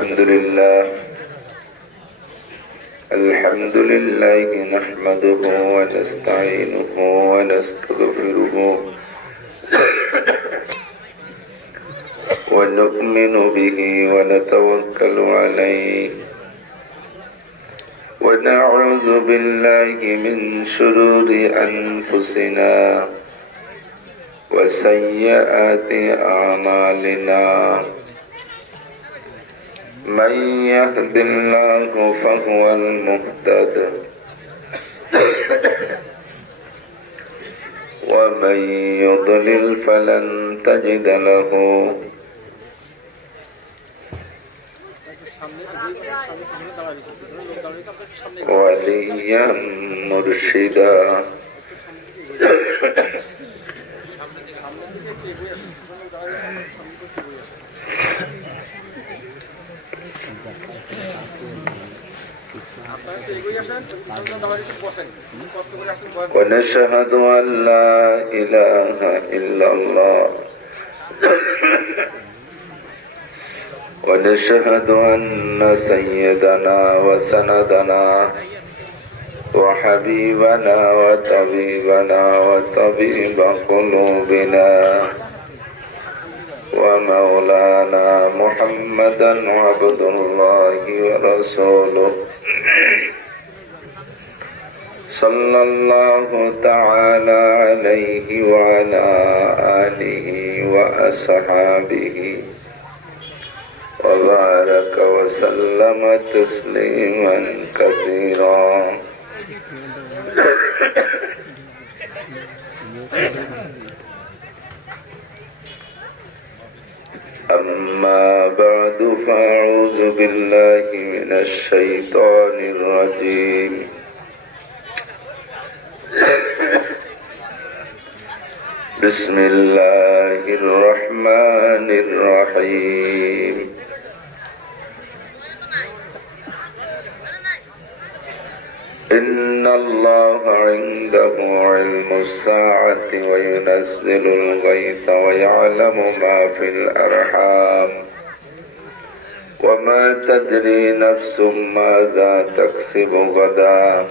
الحمد لله نحمده ونستعينه ونستغفره ونؤمن به ونتوكل عليه ونعوذ بالله من شرور أنفسنا وسيئات أعمالنا من يهد الله فهو المهتد ومن يضلل فلن تجد له وليا مرشدا ونشهد أن لا إله إلا الله ونشهد أن سيدنا وسندنا وحبيبنا وطبيبنا وطبيب قلوبنا ومولانا محمدا عبد الله ورسوله صلى الله تعالى عليه وعلى آله وأصحابه وبارك وسلم تسليما كثيرا أما بعد فأعوذ بالله من الشيطان الرجيم بسم الله الرحمن الرحيم إن الله عنده علم الساعة وينزل الغيث ويعلم ما في الأرحام وما تدري نفس ماذا تكسب غدا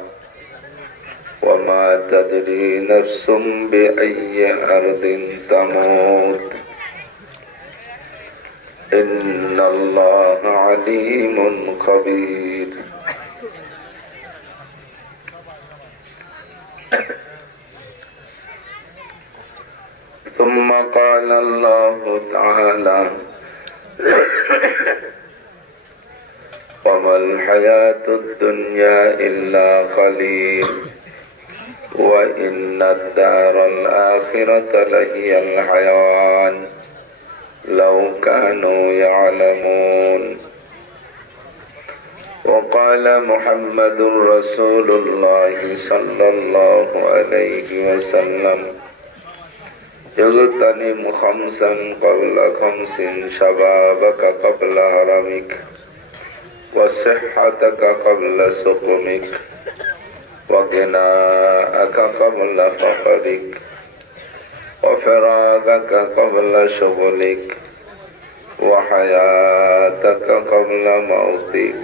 وما تدري نفس بأي أرض تموت إن الله عليم خبير ثم قال الله تعالى وما الحياة الدنيا إلا قليل وإن الدار الآخرة لهي الحيوان لو كانوا يعلمون وقال محمد رسول الله صلى الله عليه وسلم اغتنم خمسا قبل خمس شبابك قبل هرمك وصحتك قبل سقمك وغناءك قبل فقرك وفراغك قبل شغلك وحياتك قبل موتك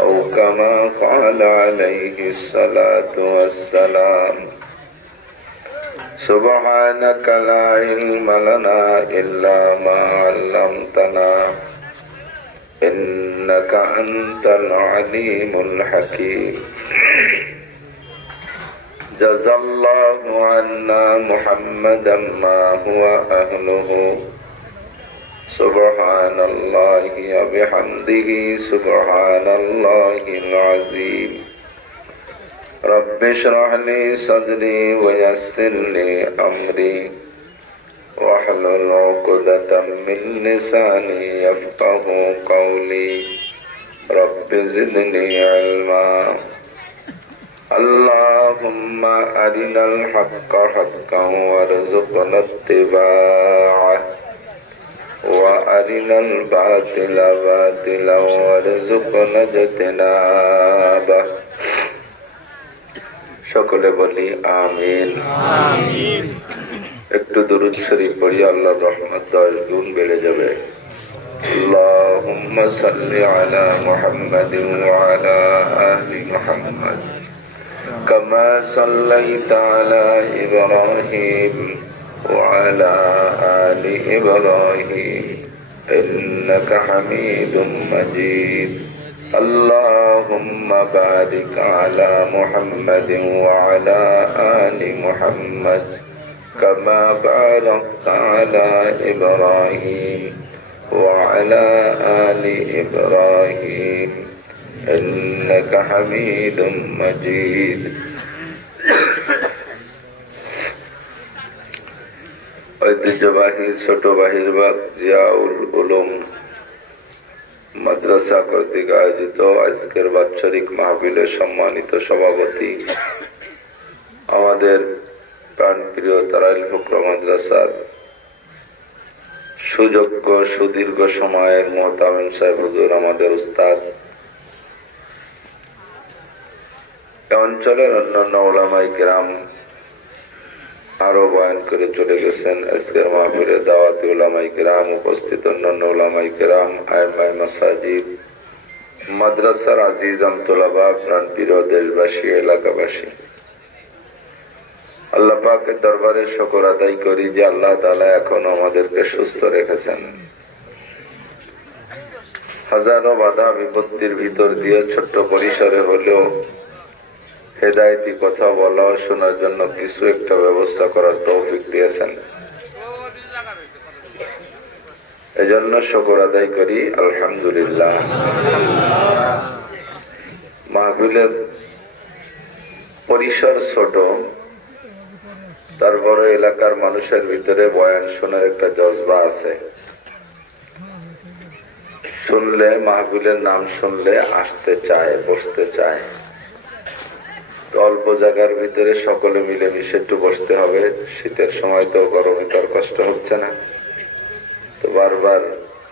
أو كما قال عليه الصلاة والسلام سبحانك لا علم لنا إلا ما علمتنا إنك أنت العليم الحكيم جزى الله عنا محمدا ما هو أهله سبحان الله وبحمده سبحان الله العظيم رب اشرح لي صدري ويسر لي أمري واحلل عقدة من لساني يفقه قولي رب زدني علما اللهم أرنا الحق حقا وارزقنا اتباعه وأرنا الباطل باطلا وارزقنا اجتنابه সকলে বলি আমিন আমিন একটু দুরূদ শরীফ পড়ি আল্লাহর রহমত 10 গুণ বেড়ে যাবে আল্লাহুম্মা اللهم صل على محمد وعلى آل محمد كما صليت على إبراهيم وعلى آل إبراهيم إنك حميد مجيد اللهم بارك على محمد وعلى آل محمد كما باركت على إبراهيم وعلى آل إبراهيم إنك حميد مجيد ঐতিহ্যবাহী ছোট বাহিরবাগ জিয়াউল উলুম মাদ্রাসা কর্তৃক আয়োজিত আজকের বাৎসরিক মাহফিলের সম্মানিত সভাপতি আমাদের প্রাণপ্রিয় তারাইল ফুকরা মাদ্রাসার সুযোগ্য সুদীর্ঘ সময়ের মুহতামিম সাহেব হুজুর আমাদের উস্তাদ, অঞ্চলের অন্যান্য উলামায়ে কেরাম আরো বয়ান করে চলে গেছেন। আজকের মাহফিলে দাওয়াতি উলামায়ে কেরাম, উপস্থিত অন্যান্য উলামায়ে কেরাম, আইম্মায়ে মাসাজিদ, মাদ্রাসার আজিজ আমতোলাবা, প্রাণপ্রিয় দেশবাসী, এলাকাবাসী, আল্লাহ পাকের দরবারে শুকর আদায় করি যে আল্লাহ তাআলা এখনো আমাদেরকে সুস্থ রেখেছেন। হাজারো বাধা বিপত্তির ভিতর দিয়ে ছোট্ট পরিসরে হলেও হেদায়েতি কথা বলা শোনার জন্য কিছু একটা ব্যবস্থা করার তৌফিক দিয়েছেন। এজন্য শুকর আদায় করি আলহামদুলিল্লাহ। মাহফিলের পরিসর ছোট, তারপরে এলাকার মানুষের ভিতরে বয়ান শোনার একটা জজবা আছে। শুনলে মাহফিলের নাম শুনলে আসতে চায়, বসতে চায়। অল্প জায়গার ভিতরে সকলে মিলেমিশে একটু বসতে হবে। শীতের সময় তো গরমে তো কষ্ট হচ্ছে না, তো বারবার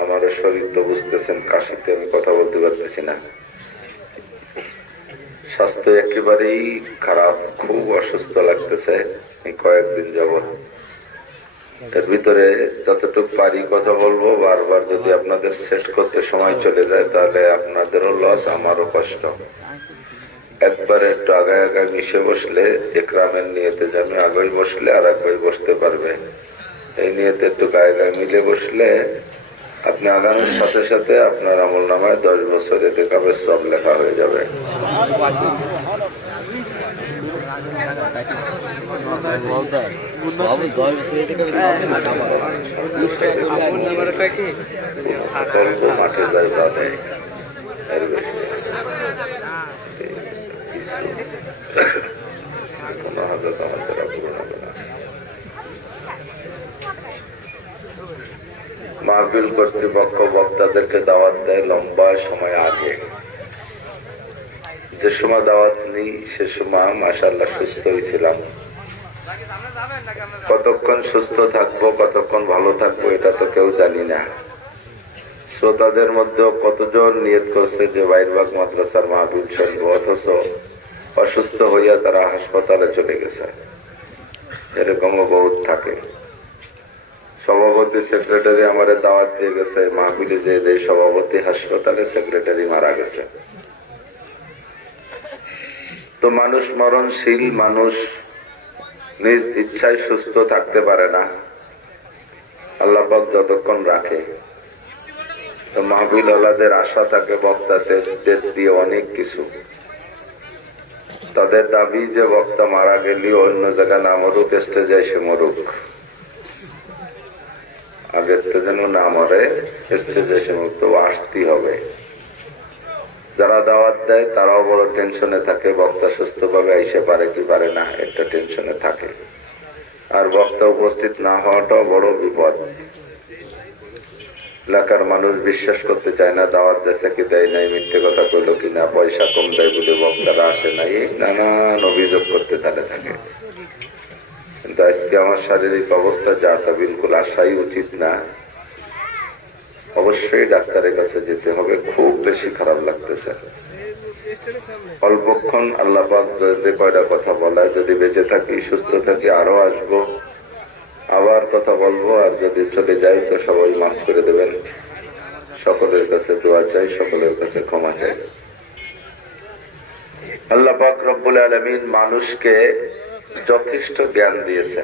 আমার শরীর তো বুঝতেছেন, কাশিতে আমি কথা বলতে পারতেছি না। স্বাস্থ্য একেবারেই খারাপ, খুব অসুস্থ লাগতেছে এই কয়েকদিন যাবৎ। এর ভিতরে যতটুকু পারি কথা বলবো। বারবার যদি আপনাদের সেট করতে সময় চলে যায় তাহলে আপনাদেরও লস, আমারও কষ্ট। একবার একটু আগায় আগায় মিশে বসলে, একরামের নিয়তে যাবে, আগে বসলে আর এক ভাই বসতে পারবে, এই নিয়তে একটু গায়ে গায়ে মিলে বসলে আপনি আগানোর সাথে সাথে আপনার আমল নামায় 10 বছরে দেখাবে সব লেখা হয়ে যাবে। মাঠে যায় যাবে কোনো হাজার আমার দ্বারা পূরণ হবে না। মাহফিল কর্তৃপক্ষ বক্তাদেরকে দাওয়াত দেয় লম্বা সময় আগে। যে সময় দাওয়াত নেই সে সময় মাশাআল্লাহ সুস্থ হয়েছিলাম। কতক্ষণ সুস্থ থাকবো, কতক্ষণ ভালো থাকবো এটা তো কেউ জানি না। শ্রোতাদের মধ্যে কতজন নিয়ত করছে যে বাইরবাগ মাদ্রাসার মাহফিল শুনবো, অথচ অসুস্থ হইয়া তারা হাসপাতালে চলে গেছে। এরকমও বহুত থাকে। সভাপতি সেক্রেটারি আমারে দাওয়াত দিয়ে গেছে মাহফিলে, যে সভাপতি হাসপাতালে, সেক্রেটারি মারা গেছে। তো মানুষ মরণশীল, মানুষ নিজ ইচ্ছায় সুস্থ থাকতে পারে না, আল্লাহ পাক যতক্ষণ রাখে। তো মাহফিল ওয়ালাদের আশা থাকে বক্তাদের দিয়ে অনেক কিছু। তাদের দাবি যে বক্তা মারা গেলেও অন্য জায়গায় না মরুক, স্টেজে এসে মরুক, আগের তো যেন না মরে, স্টেজে এসে মরুক, তো আসতেই হবে। যারা দাওয়াত দেয় তারাও বড় টেনশনে থাকে, বক্তা সুস্থ ভাবে আইসে পারে কি পারে না, একটা টেনশনে থাকে। আর বক্তা উপস্থিত না হওয়াটাও বড় বিপদ। এলাকার মানুষ বিশ্বাস করতে চায় না, দাওয়াত দেশে কি দেয় নাই, মিথ্যে কথা কইলো কিনা, পয়সা কম দেয় বলে বক্তারা আসে নাই, নানান অভিযোগ করতে থাকে। কিন্তু আজকে আমার শারীরিক অবস্থা যা, তা বিলকুল আসাই উচিত না। অবশ্যই ডাক্তারের কাছে যেতে হবে, খুব বেশি খারাপ লাগতেছে। অল্পক্ষণ আল্লাহ পাক যে কয়টা কথা বলায়, যদি বেঁচে থাকি সুস্থ থাকি আরো আসবো, আবার কথা বলবো। আর যদি চলে যাই তো সবাই মাফ করে দেবেন। সকলের কাছে দোয়া চাই, সকলের কাছে ক্ষমা চাই। আল্লাহ পাক রব্বুল আলামিন মানুষকে যথেষ্ট জ্ঞান দিয়েছে।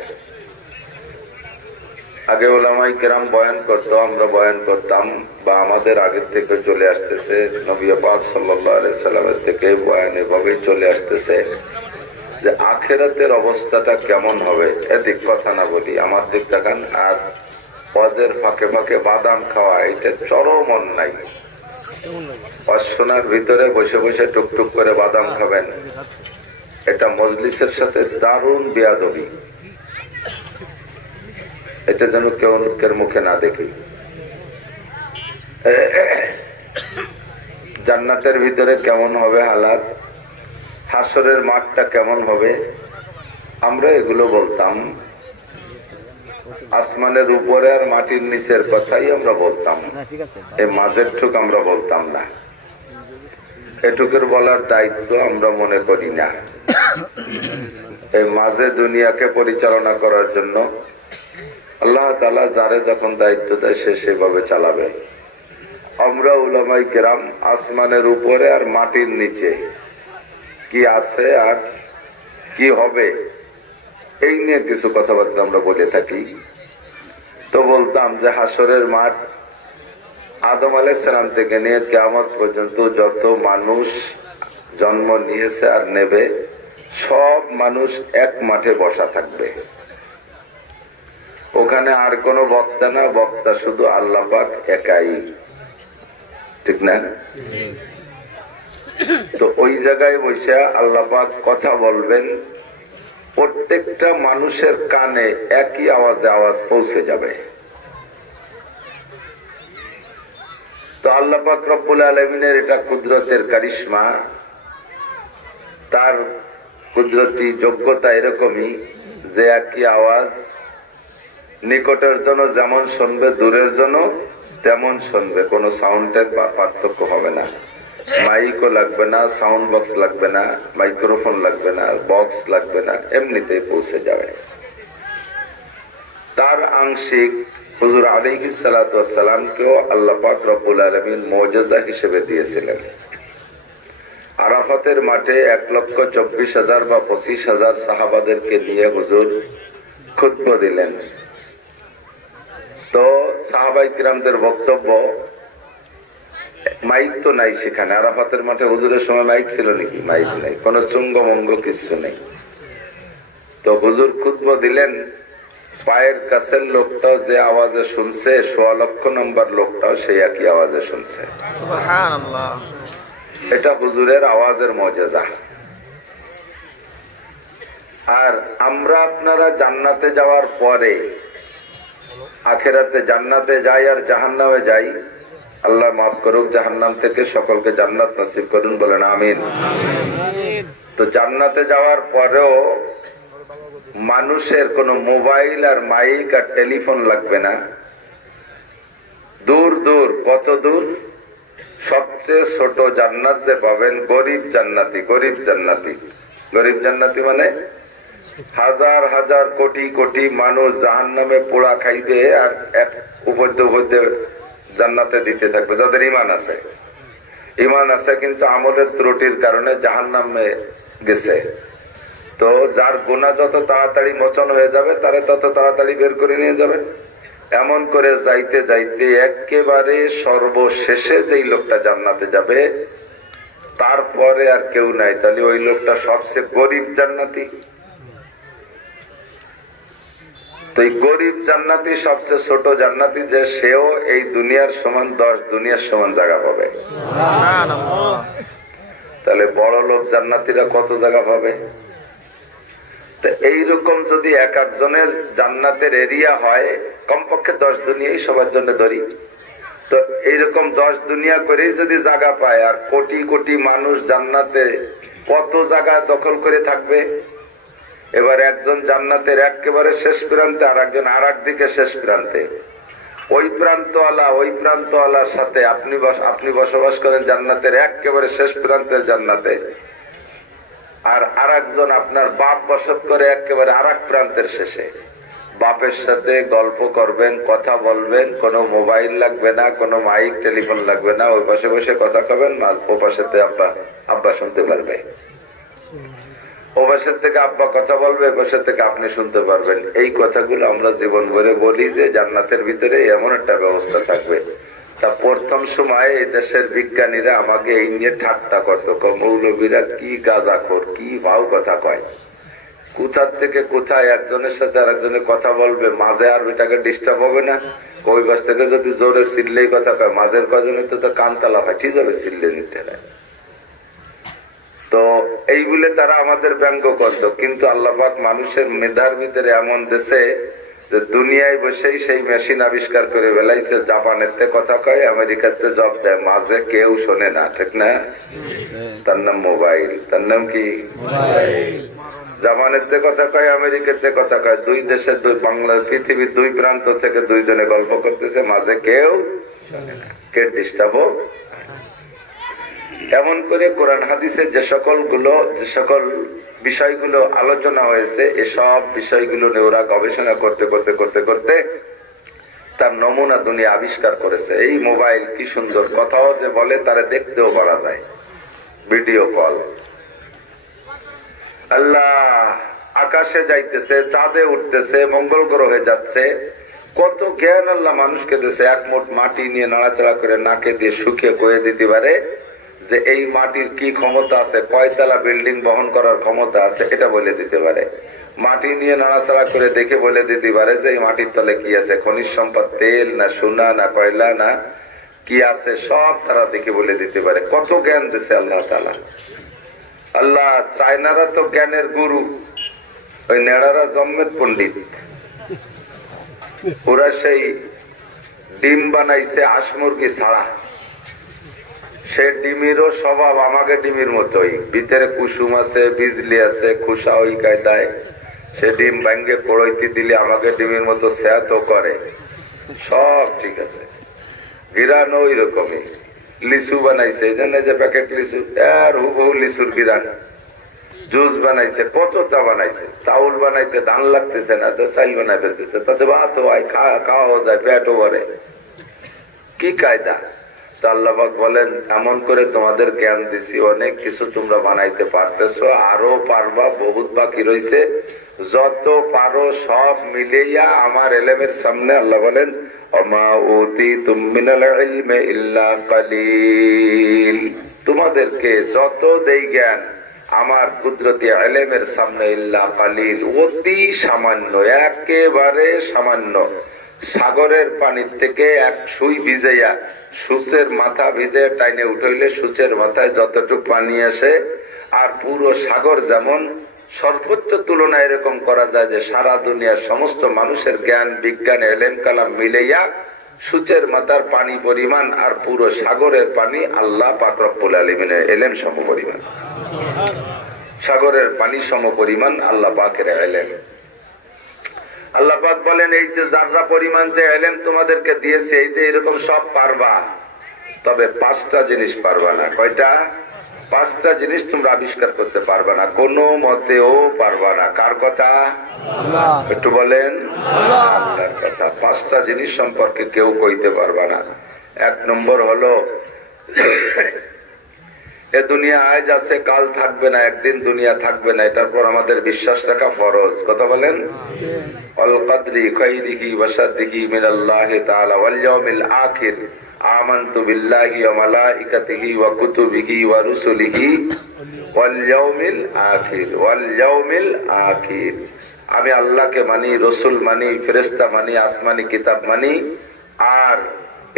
আগে ওলামায়ে কেরাম বয়ান করতো, আমরা বয়ান করতাম, বা আমাদের আগের থেকে চলে আসতেছে, নবী পাক সাল্লাল্লাহু আলাইহি সাল্লামের থেকে বয়ান এভাবেই চলে আসতেছে যে আখিরাতের অবস্থাটা কেমন হবে। এদিক কথা না বলি, আমার দিক দেখান। আর ওয়াজের ফাঁকে ফাঁকে বাদাম খাওয়া, এটা চরম অন্যায়। শোনার ভিতরে বসে বসে টুকটুক করে বাদাম খাবেন, এটা মজলিসের সাথে দারুণ বেয়াদবি। এটা যেন কেউ লোকের মুখে না দেখি। জান্নাতের ভিতরে কেমন হবে হালাত, হাসরের মাঠটা কেমন হবে, আমরা এগুলো বলতাম। আসমানের উপরে আর মাটির নিচের কথাই আমরা বলতাম, এই মাঝের ঠুক আমরা বলতাম না। এটুকুর বলার দায়িত্ব আমরা মনে করি না। এই মাঝে দুনিয়াকে পরিচালনা করার জন্য আল্লাহ তাআলা যারে যখন দায়িত্ব দেয় সে সেভাবে চালাবে। আমরা উলামায়ে কেরাম আসমানের উপরে আর মাটির নিচে কি আছে আর কি হবে এই নিয়ে কিছু কথাবার্তা আমরা বলে থাকি। তো বলতাম যে হাসরের মাঠ আদম আলাইহিস সালাম থেকে নিয়ে কিয়ামত পর্যন্ত যত মানুষ জন্ম নিয়েছে আর নেবে, সব মানুষ এক মাঠে বসা থাকবে। ওখানে আর কোনো বক্তা না, বক্তা শুধু আল্লাহ পাক একাই, ঠিক না? তো ওই জায়গায় বসে আল্লাহ পাক কথা বলবেন, প্রত্যেকটা মানুষের কানে একই আওয়াজে আওয়াজ পৌঁছে যাবে। তো আল্লাহ পাক রব্বুল আলামিনের এটা কুদরতের কারিশমা, তার কুদরতি যোগ্যতা এরকমই যে একই আওয়াজ নিকটের জন্য যেমন শুনবে, দূরের জন্য তেমন শুনবে। কোনো সাউন্ডের পার্থক্য হবে না, মাইকও লাগবে না, সাউন্ড বক্স লাগবে না, মাইক্রোফোন লাগবে না, বক্স লাগবে না, এমনিতেই পৌঁছে যাবে। তার আংশিক হুজুর আলাইহিস সালাতু ওয়াস সালামকেও আল্লাহ পাক রব্বুল আলামিন মুজিজা হিসেবে দিয়েছিলেন। আরাফাতের মাঠে 1,24,000 বা 25,000 সাহাবাদেরকে নিয়ে হুজুর খুতবা দিলেন। তো সাহাবায়ে কিরামদের বক্তব্য, মাইক তো নাই সেখানে, আরাফাতের মাঠে হুজুরের সময় মাইক ছিল নাকি? মাইক নাই, কোন চুঙ্গমঙ্গ কিছু নেই। তো হুজুর খুতবা দিলেন, পায়ের কাছের লোকটাও যে আওয়াজে শুনছে, 1.25 লক্ষ নম্বর লোকটাও সেই একই আওয়াজে শুনছে। সুবহানাল্লাহ। এটা হুজুরের আওয়াজের মুজিজা। আর আমরা আপনারা জান্নাতে যাওয়ার পরে, আখিরাতে জান্নাতে যাই আর জাহান্নামে যাই, আল্লাহ মাফ করুক, জাহান্নাম থেকে সকলকে জান্নাত নসিব করুন, বলেন আমিন। তো জান্নাতে যাওয়ার পরেও মানুষের কোনো মোবাইল আর মাইক আর টেলিফোন লাগবে না। দূর দূর, কত দূর, সবচেয়ে ছোট জান্নাত যে পাবেন গরিব জান্নাতি। গরিব জান্নাতি, গরিব জান্নাতি মানে হাজার হাজার কোটি কোটি মানুষ জাহান্নামে পোড়া খাইবে আর উপর দিয়ে জান্নাতে দিতে থাকবে, যাদের ইমান আছে। ইমান আছে কিন্তু আমলের ত্রুটির কারণে জাহান্নামে গেছে। তো যার গুনাহ যত তাড়াতাড়ি মোচন হয়ে যাবে তারে তত তাড়াতাড়ি বের করে নিয়ে যাবে। এমন করে যাইতে যাইতে একেবারে সর্বশেষে যেই লোকটা জান্নাতে যাবে তারপরে আর কেউ নাই, তাহলে ওই লোকটা সবচেয়ে গরিব জান্নাতি। তো এই গরিব জান্নাতি সবচেয়ে ছোট জান্নাতি, যে সেও এই দুনিয়ার সমান 10 দুনিয়ার সমান জায়গা পাবে। তাহলে বড় লোক জান্নাতিরা কত জায়গা পাবে? এইরকম যদি এক একজনের জান্নাতের এরিয়া হয়, কমপক্ষে 10 দুনিয়াই সবার জন্য ধরি, তো এইরকম 10 দুনিয়া করেই যদি জায়গা পায়, আর কোটি কোটি মানুষ জান্নাতে কত জায়গা দখল করে থাকবে। এবার একজন জান্নাতের একেবারে শেষ প্রান্তে, আর একজন আর একদিকে শেষ প্রান্তে। ওই প্রান্তওয়ালার সাথে আপনি বসবাস করেন জান্নাতের একেবারে শেষ প্রান্তের জান্নাতে, আর আরেকজন আপনার বাপ বসত করে একেবারে আর এক প্রান্তের শেষে। বাপের সাথে গল্প করবেন, কথা বলবেন, কোনো মোবাইল লাগবে না, কোনো মাইক টেলিফোন লাগবে না, ওই পাশে বসে কথা কবেন, ও পাশে আব্বা শুনতে পারবে, ও পাশের থেকে আব্বা কথা বলবে, এ পাশের থেকে আপনি শুনতে পারবেন। এই কথাগুলো আমরা জীবন ভরে বলি যে জান্নাতের ভিতরে এমন একটা ব্যবস্থা থাকবে। তা প্রথম সময় এই দেশের বিজ্ঞানীরা আমাকে এই নিয়ে ঠাট্টা করতো, মৌলবীরা কি গাঁজাখোর, কি ভাও কথা কয়, কোথার থেকে কোথায় একজনের সাথে আর একজনের কথা বলবে, মাঝে আর ওইটাকে ডিস্টার্ব হবে না। ওই পাশ থেকে যদি জোরে চিল্লেই কথা কয়, মাঝের কজনের তো কানতালা ফাঁচি যাবে চিল্লে নিতে না। তো এই বলে তারা আমাদের ব্যঙ্গ করতো, কিন্তু আল্লাহ পাক মানুষের মেধার ভিতরে এমন দেশে যে দুনিয়ায় বসেই সেই মেশিন আবিষ্কার করে বেলাইছে, জাপানেতে কথা কয়, আমেরিকাতে জব দেয়, মাঝে কেউ শোনে না, ঠিক না? তার নাম মোবাইল। তার নাম কি? জাপানেতে কথা কয়, আমেরিকাতে কথা কয়, দুই দেশের দুই বাংলা পৃথিবীর দুই প্রান্ত থেকে দুইজনে গল্প করতেছে, মাঝে কেউ কে ডিস্টার্ব। এমন করে কোরআন হাদিসে যে সকল বিষয়গুলো আলোচনা হয়েছে, এসব বিষয়গুলো নিয়ে ওরা গবেষণা করতে করতে করতে করতে তার নমুনা দুনিয়া আবিষ্কার করেছে। এই মোবাইল কি সুন্দর কথাও যে বলে, তারা দেখতেও পারা যায়, ভিডিও কল। আল্লাহ আকাশে যাইতেছে, চাঁদে উঠতেছে, মঙ্গল গ্রহে যাচ্ছে, কত জ্ঞান আল্লাহ মানুষকে দিয়েছে। এক মুঠ মাটি নিয়ে নাড়াচাড়া করে নাকে দিয়ে শুকিয়ে কয়ে দিতে পারে যে এই মাটির কি ক্ষমতা আছে, কয়তলা বিল্ডিং বহন করার ক্ষমতা আছে, এটা বলে দিতে পারে। মাটি নিয়ে নাড়াচাড়া করে দেখে বলে দিতে পারে যে এই মাটির তলে কি আছে, খনিজ সম্পদ, তেল না সোনা না কয়লা না কি আছে, সব তারা দেখে বলে দিতে পারে। কত জ্ঞান দিছে আল্লাহ তাআলা। আল্লাহ চায়নারা তো জ্ঞানের গুরু, ওই নেড়ারা জম্মের পণ্ডিত। ওরা সেই ডিম বানাইছে হাঁস মুরগি ছাড়া, সে ডিমিরও স্বভাব আমাকে ডিমির মতোই, ভিতরে কুসুম আছে, বিজলি আছে, খুশা ওই কায়দায়। সে ডিম ভাঙ্গে কড়াইতে দিলে আমাকে ডিমের মতো স্যাত করে, সব ঠিক আছে। গিরান ওই রকমই। লিচু বানাইছে, এই জন্য যে প্যাকেট লিচু, আর হুবহু লিচুর গিরান। জুস বানাইছে, কতটা বানাইছে। চাউল বানাইতে ধান লাগতেছে না, তো চাইল বানাই ফেলতেছে, তাতে ভাতও হয়, খাওয়াও যায়, পেটও ভরে। কি কায়দা! আল্লাহ পাক বলেন এমন করে তোমাদের জ্ঞান দিছি, অনেক কিছু তোমরা বানাইতে পারতেছো, আরো পারবা, বহুত বাকি রয়েছে। যত পারো সব মিলিয়া আমার এলেমের সামনে আল্লাহ বলেন ওমা উতিতুম মিনাল ইলমি ইল্লা কালিল, তোমাদেরকে যত দেই জ্ঞান আমার কুদরতি এলেমের সামনে ইল্লা কালিল, অতি সামান্য, একেবারে সামান্য। সাগরের পানির থেকে এক সুই ভিজাইয়া সূচের মাথা ভিজে টাইনে উঠাইলে সূচের মাথায় যতটুকু পানি আসে, আর পুরো সাগর যেমন সর্বোচ্চ তুলনা এরকম করা যায় যে সারা দুনিয়ার সমস্ত মানুষের জ্ঞান বিজ্ঞান এলেম কালাম মিলাইয়া সূচের মাথার পানি পরিমাণ আর পুরো সাগরের পানি আল্লাহ পাক রব্বুল আলামিনের এলেম সম পরিমাণ। সাগরের পানি সম পরিমাণ আল্লাহ পাকের এলেম। আল্লাহ পাক বলেন এই যে জাররা পরিমাণ যে ইলম তোমাদেরকে দিয়েছে, এই যে এরকম সব পারবা, তবে 5টা জিনিস পারবা না। কয়টা? 5টা জিনিস তোমরা আবিষ্কার করতে পারবা না, কোনো মতেও পারবা না। কার কথা? আল্লাহ। একটু বলেন আল্লাহর কথা। 5টা জিনিস সম্পর্কে কেউ কইতে পারবা না। 1 নম্বর হলো এ দুনিয়া আজ আছে, কাল থাকবে না, একদিন দুনিয়া থাকবে না, এটার পর আমাদের বিশ্বাস রাখা ফরজ। কথা বলেন আল কদরি খাইরিহি ওয়া শাররিহি মিনাল্লাহি তাআলা ওয়াল ইয়াউমিল আখির আমানতু বিল্লাহি ওয়া মালাইকাতিহি ওয়া কুতুবিহি ওয়া রুসুলিহি ওয়াল ইয়াউমিল আখির ওয়াল ইয়াউমিল আখির। আমি আল্লাহকে মানি, রসুল মানি, ফেরেশতা মানি, আসমানি কিতাব মানি, আর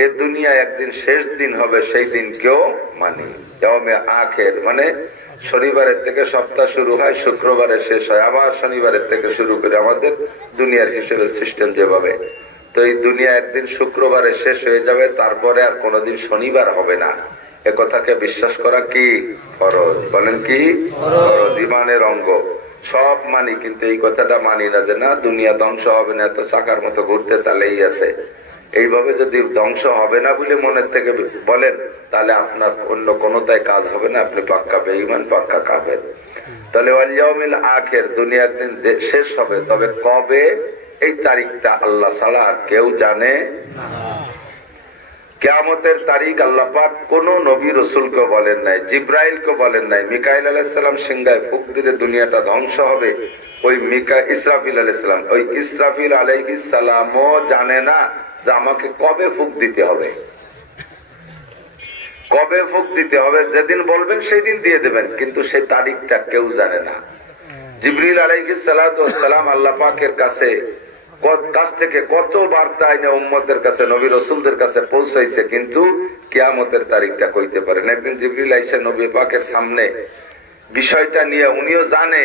এ দুনিয়া একদিন শেষ দিন হবে, সেই দিন কেউ মানি। ইয়াউমে আখির মানে শনিবারের থেকে সপ্তাহ শুরু হয়, শুক্রবারে শেষ হয়, আবার শনিবারের থেকে শুরু করে আমাদের দুনিয়ার হিসেবে সিস্টেম যেভাবে। তো এই দুনিয়া একদিন শুক্রবারে শেষ হয়ে যাবে, তারপরে আর কোনোদিন শনিবার হবে না। এ কথাকে বিশ্বাস করা কি ফরজ? বলেন কি ফরজ? ঈমানের অঙ্গ। সব মানি, কিন্তু এই কথাটা মানি না যে না দুনিয়া ধ্বংস হবে না, এত চাকার মতো ঘুরতে তালেই আছে। এইভাবে যদি ধ্বংস হবে না বলে মনের থেকে বলেন, তাহলে আপনার অন্য কোনোটাই কাজ হবে না, আপনি পাক্কা বেঈমান, পাক্কা কাফের। তাহলে ওয়াল ইয়াউমিল আখির, দুনিয়া একদিন শেষ হবে, তবে কবে এই তারিখটা আল্লাহ ছাড়া আর কেউ জানে না। কিয়ামতের তারিখ আল্লাহ পাক কোন নবী রাসূলকে বলেন নাই, জিবরাইলকে বলেন নাই। মিকাইল আলাইহিস সালাম সিংহায় ফুঁক দিলে দুনিয়াটা ধ্বংস হবে, ওই ইসরাফিল আলাইহিস সালাম, ওই ইসরাফিল আলাইহিস সালামও জানে না যে আমাকে কবে ফুঁক দিতে হবে, কবে ফুঁক দিতে হবে। যেদিন বলবেন সেই দিন দিয়ে দেবেন, কিন্তু সেই তারিখটা কেউ জানে না। জিবরিল আলাইহিস সালাতু ওয়াস সালাম আল্লাহ পাকের কাছ থেকে কত বার্তা এনে উম্মতের কাছে, নবী রাসূলদের কাছে পৌঁছাইছে, কিন্তু কিয়ামতের তারিখটা কইতে পারেন। একদিন জিবরিল আইসা নবী পাকের সামনে বিষয়টা নিয়ে, উনিও জানে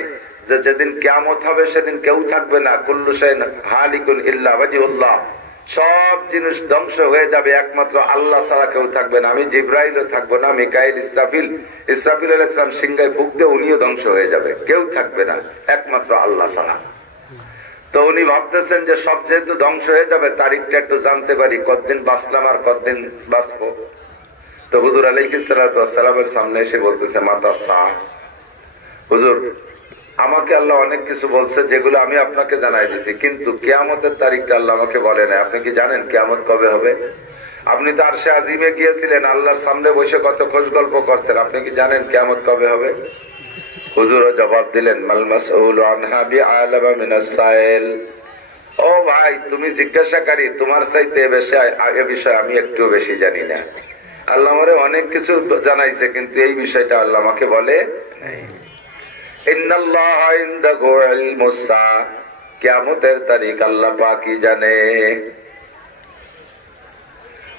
যে যেদিন কিয়ামত হবে সেদিন কেউ থাকবে না, কুল্লু শাইইন হালিকুন ইল্লা ওয়াজহুল্লাহ, সব জিনিস ধ্বংস হয়ে যাবে, একমাত্র আল্লাহ ছাড়া কেউ থাকবে না। আমি জিবরাইলও থাকবো না, মিকাইল, ইসরাফিল আলাইহিস সালাম সিংহায় ফুঁক দিয়ে উনিও ধ্বংস হয়ে যাবে, কেউ থাকবে না একমাত্র আল্লাহ ছাড়া। তো উনি ভাবতেছেন যে সব যেহেতু ধ্বংস হয়ে যাবে, তারিখটা একটু জানতে পারি, কতদিন বাঁচলাম আর কতদিন বাঁচবো। তো হুজুর আলাইহিস সালাতু ওয়াস সালামের সামনে এসে বলতেছে, মাতা সা, হুজুর আমাকে আল্লাহ অনেক কিছু বলছে যেগুলো আমি আপনাকে জানাই দিয়েছি, কিন্তু কিয়ামতের তারিখটা আল্লাহ আমাকে বলে না। আপনি কি জানেন কিয়ামত কবে হবে? আপনি তো আরশে আজিমে গিয়েছিলেন, আল্লাহর সামনে বসে কত খোঁজ গল্প করছেন, আপনি কি জানেন কিয়ামত কবে হবে? হুজুরও জবাব দিলেন, মাল মাসউলু আনহা বিআলামা মিনাস সাইল। ও ভাই, তুমি জিজ্ঞাসাকারী, তোমার চাইতে এ বিষয়ে আমি একটু বেশি জানি না। আল্লাহ আমারে অনেক কিছু জানাইছে, কিন্তু এই বিষয়টা আল্লাহ আমাকে বলে নাই। ইন্নাল্লাহা ইনদাহু ইলমুস সা, কিয়ামতের তারিখ আল্লাহ পাকই জানে।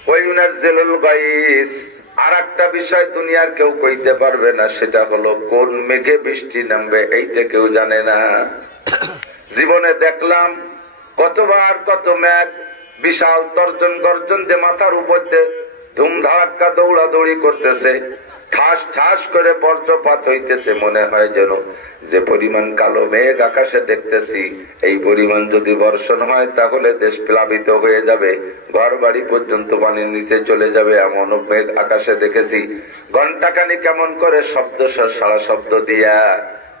ওয়া ইউনাজ্জিলুল গায়স, আর একটা বিষয় দুনিয়ার কেউ কইতে পারবে না, সেটা হলো কোন মেঘে বৃষ্টি নামবে, এইটা কেউ জানে না। জীবনে দেখলাম কতবার কত মেঘ বিশাল তর্জন গর্জন যে মাথার উপর দিয়ে ধুমধাক্কা দৌড়াদৌড়ি করতেছে, ঠাস ঠাস করে বজ্রপাত হইতেছে, মনে হয় যেন যে পরিমাণ কালো মেঘ আকাশে দেখতেছি, এই পরিমাণ যদি বর্ষণ হয় তাহলে দেশ প্লাবিত হয়ে যাবে, ঘর বাড়ি পর্যন্ত পানির নিচে চলে যাবে, এমন মেঘ আকাশে দেখেছি। ঘন্টাখানি কেমন করে শব্দ সারা শব্দ দিয়া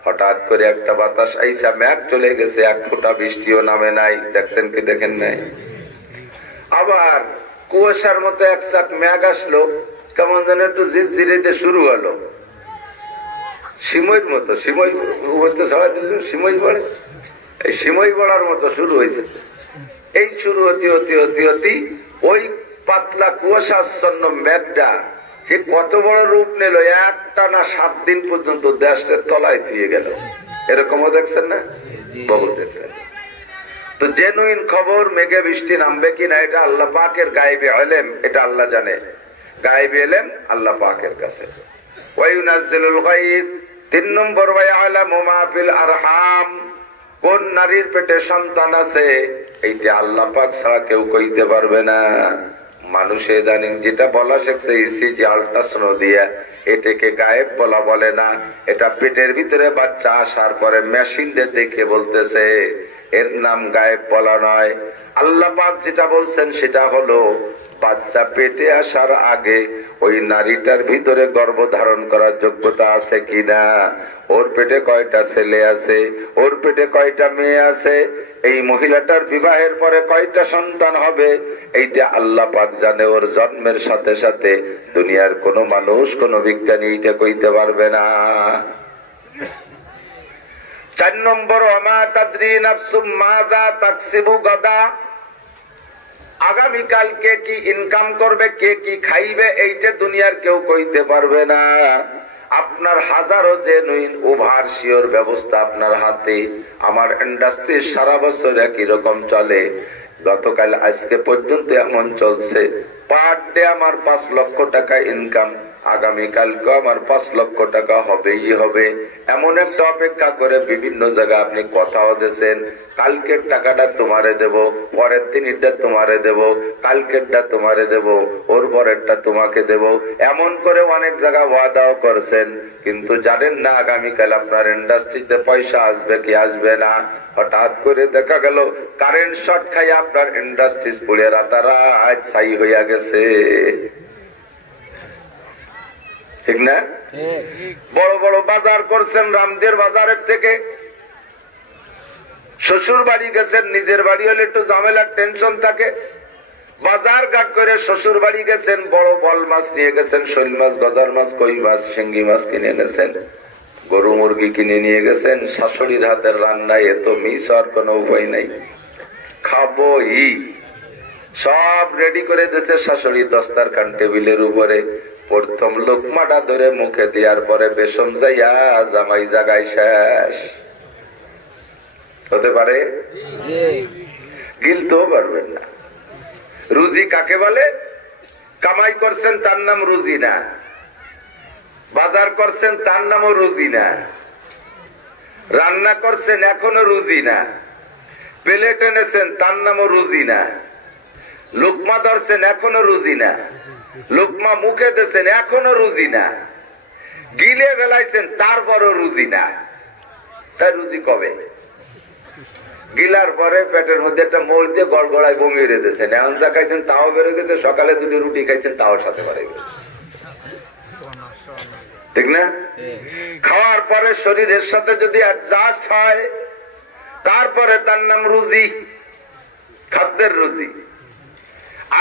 হঠাৎ করে একটা বাতাস আইসা মেঘ চলে গেছে, এক ফোঁটা বৃষ্টিও নামে নাই। দেখছেন কি দেখেন নাই? আবার কুয়াশার মতো একসাথ মেঘ আসলো, কেমন যেন একটু ঝিরঝিরিতে শুরু হলো, সিমইর মতো, সিমই সিমই পড়ে, এই সিমই পড়ার মতো শুরু হয়েছে। এই শুরু হতে হতে হতে হতে ওই পাতলা কুয়াশাচ্ছন্ন মেঘটা সে কত বড় রূপ নিল, একটা না 7 দিন পর্যন্ত দেশের তলায় থুয়ে গেল। এরকমও দেখছেন না? বহু দেখছেন। তো জেনুইন খবর মেঘে বৃষ্টি নামবে কিনা এটা আল্লাহ পাকের গায়েবী ইলম, এটা আল্লাহ জানে। গায়েবী ইলম আল্লাহ পাকের কাছে। ওয়া ইউনাজ্জিলুল গায়ব, 3 নম্বর, ওয়া ইয়ালামু মা ফিল আরহাম, কোন নারীর পেটে সন্তান আছে এইটা আল্লাহ পাক ছাড়া কেউ কইতে পারবে না। মানুষে ইদানিং যেটা বলা শিখছে ইসিজি আল্ট্রাসাউন্ড দিয়া, এটাকে গায়েব বলা বলে না, এটা পেটের ভিতরে বাচ্চা আসার পরে মেশিন দিয়ে দেখে বলতেছে, এর নাম গায়েব বলা নয়। আল্লাহ পাক যেটা বলছেন সেটা হলো বাচ্চা পেটে আসার আগে ওই নারীটার ভিতরে গর্ভধারণ করার যোগ্যতা আছে কিনা, ওর পেটে কয়টা ছেলে আছে, ওর পেটে কয়টা মেয়ে আছে, এই মহিলাটার বিবাহের পরে কয়টা সন্তান হবে, এইটা আল্লাহ পাক জানে। ওর জন্মের সাথে সাথে দুনিয়ার কোন মানুষ, কোন বিজ্ঞানী এইটা কইতে পারবে না। 4 নম্বর, ওমা তাদরি নাফসুম মাযা তাকসিবু গাদা, আগামীকালকে কি ইনকাম করবে, কে কি খাইবে, এইটা দুনিয়ার কেউ কইতে পারবে না। আপনার হাজারো জেনুইন ওভারসিওর ব্যবস্থা আপনার হাতে। আমার ইন্ডাস্ট্রি সারা বছর একই রকম চলে, গতকাল আজকে পর্যন্ত এমন চলছে, পার ডে আমার 5 লক্ষ টাকা ইনকাম, আগামীকালকে আমার 5 লক্ষ টাকা হবেই হবে। এমন একটা অপেক্ষা করে বিভিন্ন জায়গায় আপনি কথাও দিয়েছেন, কালকের টাকাটা তোমারে দেব, পরের দিনটা তোমারে দেব, কালকেরটা তোমারে দেব, ওর পরেরটা তোমাকে দেব, এমন করে অনেক জায়গা ওয়াদাও করছেন, কিন্তু জানেন না আগামীকাল আপনার ইন্ডাস্ট্রিতে পয়সা আসবে কি আসবে না। হঠাৎ করে দেখা গেল কারেন্ট শর্ট খাই আপনার ইন্ডাস্ট্রিজ পুড়ে রাতারাত ছাই হইয়া গেছে, ঠিক না? বড় বড় বাজার করছেন, রামদের বাজারের থেকে শ্বশুর বাড়ি গেছেন, নিজের বাড়ি হলে একটু ঝামেলার টেনশন থাকে। বাজার ঘাট করে শ্বশুর বাড়ি গেছেন, বড় বল মাছ নিয়ে গেছেন, শৈল মাছ, গজার মাছ, কই মাছ, শিঙ্গি মাছ কিনে এনেছেন, গরু মুরগি কিনে নিয়ে গেছেন। শাশুড়ির হাতের রান্নায় এত মিস হওয়ার কোন উপায় নাই, খাবো ই সব রেডি করে দিয়েছে শাশুড়ি দস্তারখান টেবিলের উপরে। প্রথম লোকমাটা ধরে মুখে দেওয়ার পরে বেশম যাইয়া জামাই জাগাই শেষ হতে পারে, গিলতেও পারবেন না। রুজি কাকে বলে? কামাই করছেন তার নাম রুজি না, বাজার করছেন তার নামও রুজি না, রান্না করছেন এখনো রুজি না, প্লেট এনেছেন তার নামও রুজি না, লোকমা ধরছেন এখনো রুজি না, লোকমা মুখে দিয়েছেন এখনো রুজি না, গিলে ফেলাইছেন তার বড় রুজি না। তাই রুজি কবে? গিলার পরে পেটের মধ্যে একটা মোড় দিয়ে গড়গড়ায় বমি বেড়ে দিয়েছেন, এমন যা খাইছেন তাও বেড়ে গেছে, সকালে দুটো রুটি খাইছেন তাও সাথে বেড়ে গেছে, ঠিক না? খাওয়ার পরে শরীরের সাথে যদি অ্যাডজাস্ট হয় তারপরে তার নাম রুজি, খাদ্যের রুজি।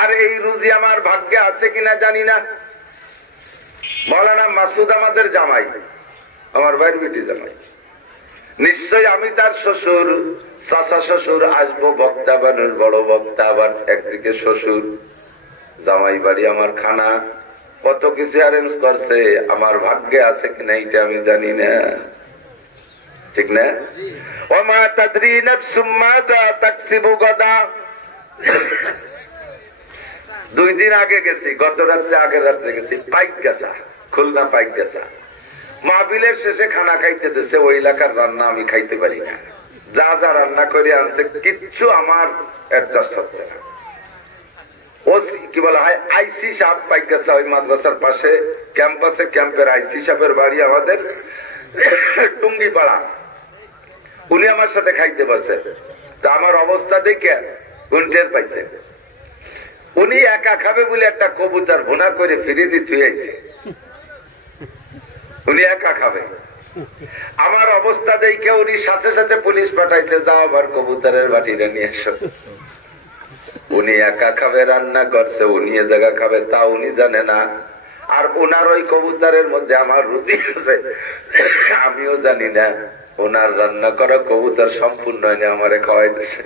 আর এই রুজি আমার ভাগ্যে আছে কিনা জানি না। মৌলানা মাসুদ আমাদের জামাই, আমার ভাইয়ের বেটি জামাই, নিশ্চয় আমি তার শ্বশুর, চাচা শ্বশুর, আসবো বক্তা বানুর বড় বক্তা, আবার একদিকে শ্বশুর, জামাই বাড়ি আমার খানা, কত কিছু অ্যারেঞ্জ করছে। আমার ভাগ্যে আছে কিনা এটা আমি জানি না, ঠিক না? ওমা তাদরি নাফসুম মাযা তাকসিবু গাদা। 2 দিন আগে গেছি, গত রাত্রে, আগের রাত্রে গেছি পাইক গেছা, খুলনা পাইক গেছা। মাহফিলের শেষে খানা খাইতে দিচ্ছে, ওই এলাকার রান্না আমি খাইতে পারি না, যা যা রান্না করে আনছে কিচ্ছু আমার অ্যাডজাস্ট হচ্ছে না। ও কি বলা হয়, আইসি সাহেব পাইক গেছে, ওই মাদ্রাসার পাশে ক্যাম্পাসে, ক্যাম্পের আইসি সাহেবের বাড়ি আমাদের টুঙ্গিপাড়া। উনি আমার সাথে খাইতে বসে, তা আমার অবস্থা দেখে গুনটের পাইছে। উনি একা খাবে বলে একটা কবুতর ভুনা করে ফিরে দিতে হয়েছে, উনি একা খাবে। আমার অবস্থা দেখে উনি সাথে সাথে পুলিশ পাঠাইছে, যাও আবার কবুতরের বাটিটা নিয়ে এসো। উনি একা খাবে, রান্না করছে, উনি এ জায়গা খাবে তা উনি জানে না। আর ওনার ওই কবুতরের মধ্যে আমার রুচি আছে আমিও জানি না। ওনার রান্না করা কবুতর সম্পূর্ণ হয়নি, আমারে খাওয়াই দিছে।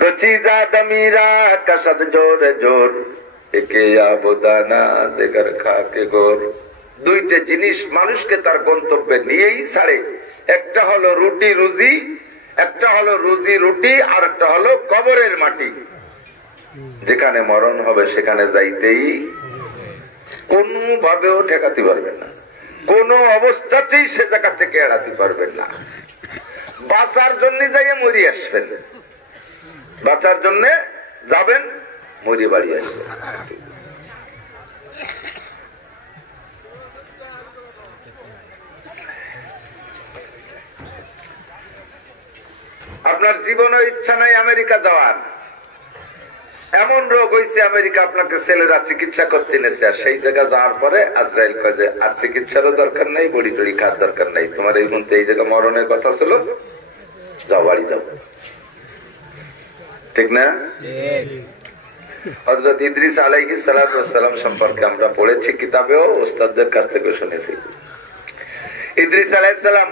दो चीजा दमीरा कसद जोर जोर एके आबोदाना देकर खा के गोर। দুইটা জিনিস মানুষকে তার গন্তব্যে নিয়েই ছাড়ে, একটা হলো রুটি রুজি, একটা হলো রুজি রুটি, আর একটা হলো কবরের মাটি। যেখানে মরণ হবে সেখানে যাইতেই কোনোভাবেও ঠেকাতে পারবেন না, কোন অবস্থাতেই সে জায়গা থেকে এড়াতে পারবেন না। বাঁচার জন্য যাইয়ে মরি আসবেন, বাঁচার জন্য যাবেন, মরি বাড়ি আসবেন। আপনার জীবনের ইচ্ছা নাই আমেরিকা যাওয়ার, এমন রোগ হয়েছে আমেরিকা আপনাকে ছেলেরা চিকিৎসা করতে এনেছে, আর সেই জায়গা যাওয়ার পরে আজরাইল কয় যে আর চিকিৎসারও দরকার নেই, বড়ি টড়ি খাওয়ার দরকার নেই, তোমার এই মধ্যে এই জায়গা মরণের কথা ছিল, যাও বাড়ি যাও, ঠিক না? হযরত ইদ্রিস আলাইহিস সালাতু ওয়াস সালাম সম্পর্কে আমরা পড়েছি কিতাবেও, ওস্তাদদের কাছ থেকে শুনেছি। ইদ্রিস আলাইহিস সালাম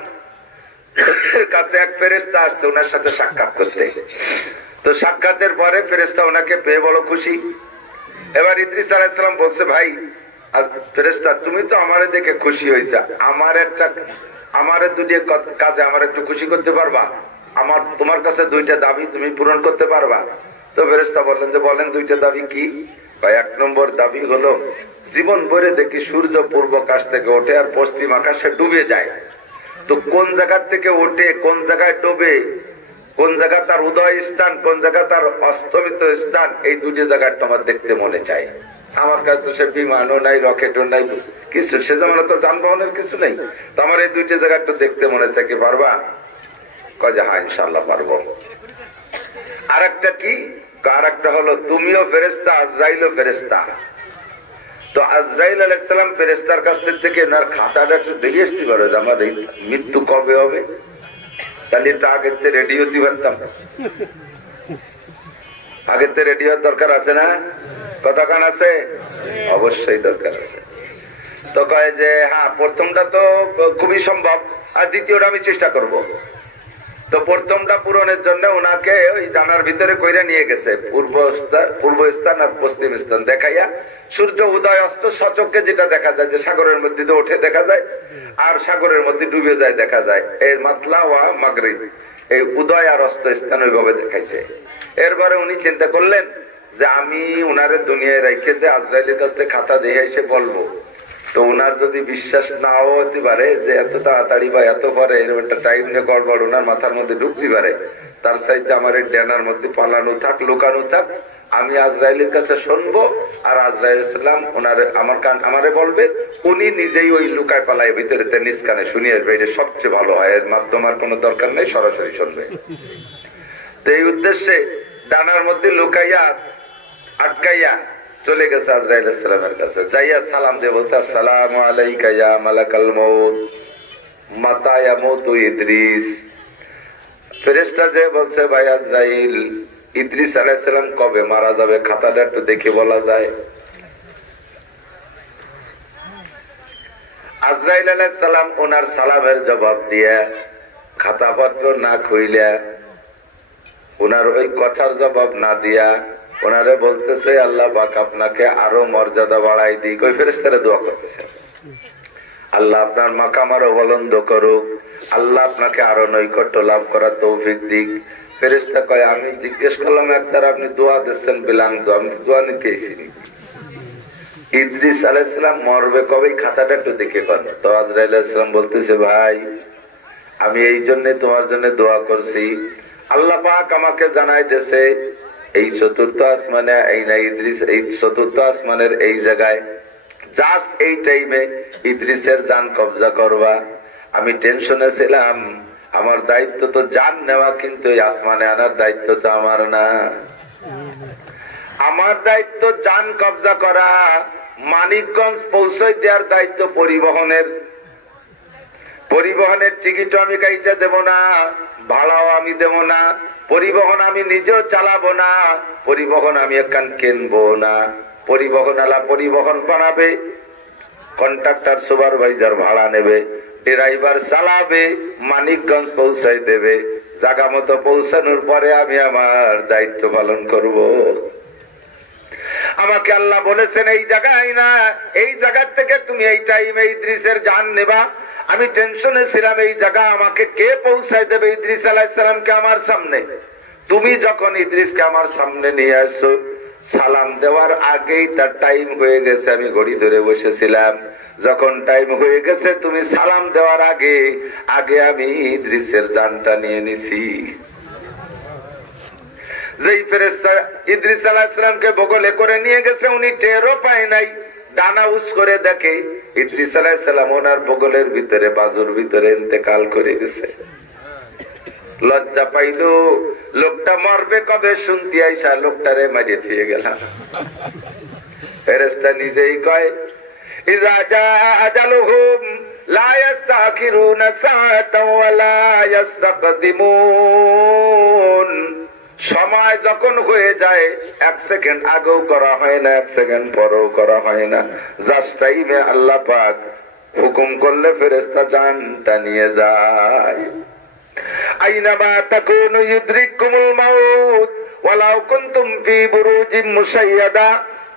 কাছে এক ফেরেশতা আসছে ওনার সাথে সাক্ষাৎ করতে। তো সাক্ষাতের পরে ফেরেশতা ওনাকে পেয়ে বড় খুশি। এবার ইদ্রিস আলাইহিস সালাম বলছে, ভাই ফেরেশতা তুমি তো আমারে দেখে খুশি হয়েছে, আমারে দুটি কাজে আমার একটু খুশি করতে পারবা? আমার তোমার কাছে 2টা দাবি তুমি পূরণ করতে পারবা? তো ফেরেশতা বললেন যে বলেন 2টা দাবি কি? ভাই 1 নম্বর দাবি হলো, জীবন ভরে দেখি সূর্য পূর্ব আকাশ থেকে ওঠে আর পশ্চিম আকাশে ডুবে যায়, তো কোন জায়গা থেকে ওঠে, কোন জায়গায় ডোবে, কোন জায়গা তার উদয় স্থান, কোন জায়গা তার অস্তমিত স্থান, এই 2টি জায়গা তোমার দেখতে মনে চায়। আমার কাছে তো সে বিমানও নাই, রকেটও নাই, কিছু সে যেমন তো যানবাহনের কিছু নেই, তো আমার এই 2টি জায়গা একটু দেখতে মনে চায়, কি পারবা? কয় যে হ্যাঁ ইনশাআল্লাহ পারবো। আর একটা কি? আর একটা হলো তুমিও ফেরেশতা, আজরাইলও ফেরেশতা। তো আজরাইল আলাইহিস সালাম ফেরেশতার কাছ থেকে ওনার খাতাটা একটু দেখে আসতে পারো যে আমার এই মৃত্যু কবে হবে। তাহলে একটু আগের থেকে রেডি হতে পারতাম। আগের থেকে রেডি হওয়ার দরকার আছে না? কতক্ষণ আছে? অবশ্যই দরকার আছে। তো কয় যে হ্যাঁ প্রথমটা তো খুবই সম্ভব, আর দ্বিতীয়টা আমি চেষ্টা করব। তো প্রথমটা পূরণের জন্য ওনাকে ওই ডানার ভিতরে কইরা নিয়ে গেছে, পূর্ব স্থান আর পশ্চিম স্থান দেখাইয়া সূর্য উদয় অস্ত সচক্ষে যেটা দেখা যায়, যে সাগরের মধ্যে তো ওঠে দেখা যায় আর সাগরের মধ্যে ডুবে যায় দেখা যায়, এর মাতলা ওয়া মাগরিব, এই উদয় আর অস্ত স্থান ওইভাবে দেখাইছে। এরপরে উনি চিন্তা করলেন যে আমি উনারে দুনিয়ায় রেখে যে আজরাইলের কাছে খাতা দেখে এসে বলবো, তো উনার যদি বিশ্বাস নাও হতে পারে যে এত তাড়াতাড়ি বা এত পরে এরকম একটা টাইম নিয়ে গড়বড় উনার মাথার মধ্যে ঢুকতে পারে, তার সাইডে আমার এই ড্যানার মধ্যে পালানো থাক, লুকানো থাক, আমি আজরাইলের কাছে শুনবো, আর আজরাইল ইসলাম ওনারে আমারে বলবে, উনি নিজেই ওই লুকায় পালায় ভিতরে নিজ কানে শুনিয়ে আসবে, এটা সবচেয়ে ভালো হয়, এর মাধ্যমে আর কোনো দরকার নেই, সরাসরি শুনবে। তো এই উদ্দেশ্যে ডানার মধ্যে লুকাইয়া আটকাইয়া চলে গেছে আজরাইল ইসলামের কাছে, যাইয়া সালাম দিয়ে বলছে আসসালামু আলাইকা ইয়া মালাকাল মউত মাতা ইয়ামুতু ইদ্রিস। ফেরেশতা যে বলছে ভাই আজরাইল, ইদ্রিস আলাইহিস সালাম কবে মারা যাবে, খাতাটা একটু দেখে বলা যায়? আজরাইল আলাইহিস সালাম ওনার সালামের জবাব দিয়া খাতাপত্র না খুইলা, ওনার ওই কথার জবাব না দিয়া ওনারে বলতেছে আল্লাহ পাক আপনাকে আরো মর্যাদা বাড়াই দিক। ওই ফেরেশতারা দোয়া করতেছে আল্লাহ আপনার মাকাম আরো বুলন্দ করুক, আল্লাহ আপনাকে আরো নৈকট্য লাভ করার তৌফিক দিক। ফেরেশতা কয় আমি জিজ্ঞেস করলাম একবার আপনি দোয়া দিচ্ছেন বিলাং তো আমি দোয়া নিতে এসেছি। ইদ্রিস আলাইহিস সালাম মরবে কবে, খাতাটা একটু দেখে কর। তো আজরাইল আলাইহিস সালাম বলতেছে ভাই আমি এই জন্য তোমার জন্য দোয়া করছি, আল্লাহ পাক আমাকে জানাই দিয়েছে এই চতুর্থ আসমানে এই না ইদ্রিস, এই চতুর্থ আসমানের এই জায়গায় জাস্ট এই টাইমে ইদ্রিসের জান কবজা করবা। আমি টেনশনে ছিলাম, আমার দায়িত্ব তো জান নেওয়া, কিন্তু এই আসমানে আনার দায়িত্ব তো আমার না, আমার দায়িত্ব জান কবজা করা, মানিকগঞ্জ পৌঁছে দেওয়ার দায়িত্ব পরিবহনের। পরিবহনের টিকিটও আমি কাইটা দেব না, ভাড়াও আমি দেব না, পরিবহন আমি নিজেও চালাবো না, পরিবহন আমি এখান কিনবো না, পরিবহন আলা পরিবহন বানাবে, কন্ট্রাক্টর সুপারভাইজার ভাড়া নেবে, ড্রাইভার চালাবে, মানিকগঞ্জ পৌঁছাই দেবে, জায়গা মতো পৌঁছানোর পরে আমি আমার দায়িত্ব পালন করব। আমাকে আল্লাহ বলেছেন এই জায়গায় না, এই জায়গার থেকে তুমি এই টাইমে ইদ্রিসের জান নেবা। আমি টেনশনে ছিলাম এই জায়গা আমাকে কে পৌঁছায় দেবে ইদ্রিস আলাইহিস সালামকে আমার সামনে। তুমি যখন ইদ্রিসকে আমার সামনে নিয়ে আসছো, সালাম দেওয়ার আগেই তার টাইম হয়ে গেছে, আমি ঘড়ি ধরে বসেছিলাম, যখন টাইম হয়ে গেছে তুমি সালাম দেওয়ার আগে আগে আমি ইদ্রিসের জানটা নিয়ে নিছি। যেই ফেরেশতা ইদ্রিস আলাইহিস সালামকে বগলে করে নিয়ে গেছে উনি টেরও পায় নাই, ডানা উস করে দেখে ইদ্রিস আলাইহিস সালাম ওনার বগলের ভিতরে বাজুর ভিতরে ইন্তেকাল করে গেছে। লজ্জা পাইল, লোকটা মরবে কবে শুনতে আইসা লোকটারে মারিয়ে দিয়ে গেলাম। ফেরেশতা নিজেই কয় ইযা জাআ আজালুহুম লা ইস্তাখিরুনা সাআতাও ওয়া লা ইস্তাকদিমুন। সময় যখন হয়ে যায় 1 সেকেন্ড আগেও করা হয় না, 1 সেকেন্ড পরেও করা হয় না, জাস্ট টাইমে আল্লাহ পাক হুকুম করলে ফেরেশতা জানটা নিয়ে যায়। আইনামা তাকুনু ইউদরিকুমুল মাউত ওয়ালাউ কুনতুম ফি বুরুজিম মুশাইয়াদা।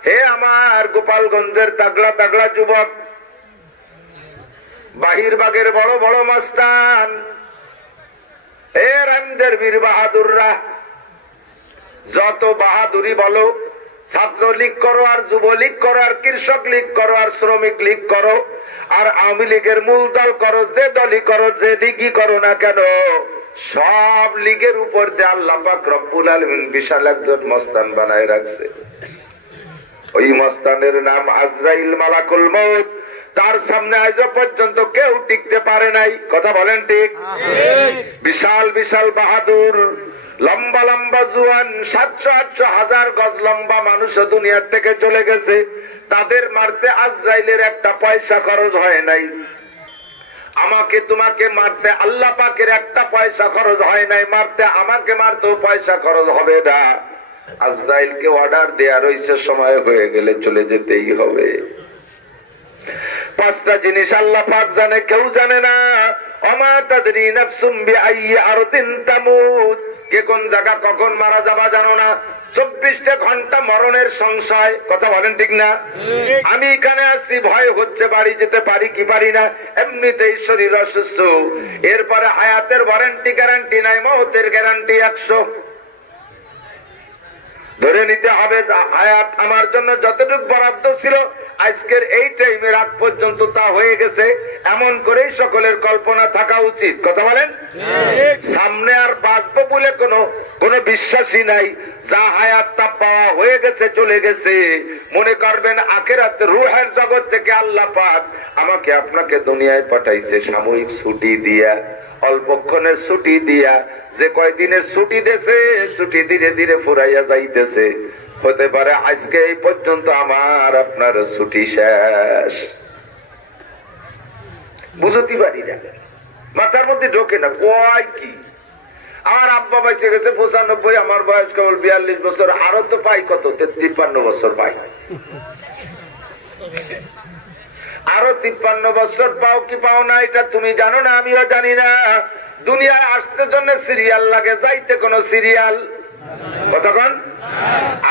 হে আমার গোপালগঞ্জের তাগলা তাগলা যুবক, বাহিরবাগের বড় বড় মাস্তান, হে রামদের বীর বাহাদুররা, যত বাহাদুরি বলো, ছাত্র লীগ করো আর যুবলীগ করো আর কৃষক লীগ করো আর শ্রমিক লীগ করো আর আওয়ামী লীগের মূল দল করো, যে দলই করো, যে লীগই করো না কেন, সব লীগের উপর দিয়ে আল্লাহ পাক রব্বুল আলামিন বিশাল একজন মস্তান বানায় রাখছে। ওই মস্তানের নাম আজরাইল মালাকুল মউত। তার সামনে আজ পর্যন্ত কেউ টিকতে পারে নাই, কথা বলেন ঠিক? বিশাল বিশাল বাহাদুর, লম্বা লম্বা জুয়ান, 700-800 হাজার গজ লম্বা মানুষ দুনিয়ার থেকে চলে গেছে, তাদের মারতে আজরাইলের একটা পয়সা খরচ হয় নাই। আমাকে তোমাকে মারতে আল্লাহ পাকের একটা পয়সা খরচ হয় নাই, মারতে আমাকে মারতেও পয়সা খরচ হবে না। আজরাইলকে অর্ডার দেয়া রয়েছে, সময় হয়ে গেলে চলে যেতেই হবে। পাঁচটা জিনিস আল্লাহ পাক জানে, কেউ জানে না। ওমা তাদরি নাফসুম বিআইয়ি আরদিন তামুত, কে কোন জায়গা কখন মারা যাবা জানো না। 24টা ঘন্টা মরণের সংশয়, কথা বলেন ঠিক না? আমি এখানে আসছি, ভয় হচ্ছে বাড়ি যেতে পারি কি পারি না, এমনিতেই শরীর অসুস্থ। এরপরে হায়াতের ওয়ারেন্টি গ্যারান্টি নাই, মওতের গ্যারান্টি 100। ধরে নিতে হবে হায়াত আমার জন্য যতটুকু বরাদ্দ ছিল আজকের এই টাইমের আগ পর্যন্ত তা হয়ে গেছে, এমন করেই সকলের কল্পনা থাকা উচিত। কথা বলেন? সামনে আর বাঁচবো বলে কোনো বিশ্বাসই নাই। যা হায়াত তা পাওয়া হয়ে গেছে, চলে গেছে। মনে করবেন আখিরাত রূহের জগৎ থেকে আল্লাহ পাক আমাকে আপনাকে দুনিয়ায় পাঠাইছে সাময়িক ছুটি দিয়া, অল্পক্ষণের ছুটি দিয়া। যে কয়দিনের ছুটি দিয়েছে, ছুটি ধীরে ধীরে ফুরাইয়া যাইতেছে। হতে পারে আজকে এই পর্যন্ত আমার আপনার ছুটি শেষ। বুঝতে পারি না, মাথার মধ্যে ঢোকে না। কয় কি আমার আব্বা বাইসে গেছে 95, আমার বয়স কেবল 42 বছর। আরো তো পাই কত, 53 বছর পাই। আরো 53 বছর পাও কি পাও না এটা তুমি জানো না, আমিও জানি না। দুনিয়ায় আসতে জন্য সিরিয়াল লাগে, যাইতে কোন সিরিয়াল। কতক্ষণ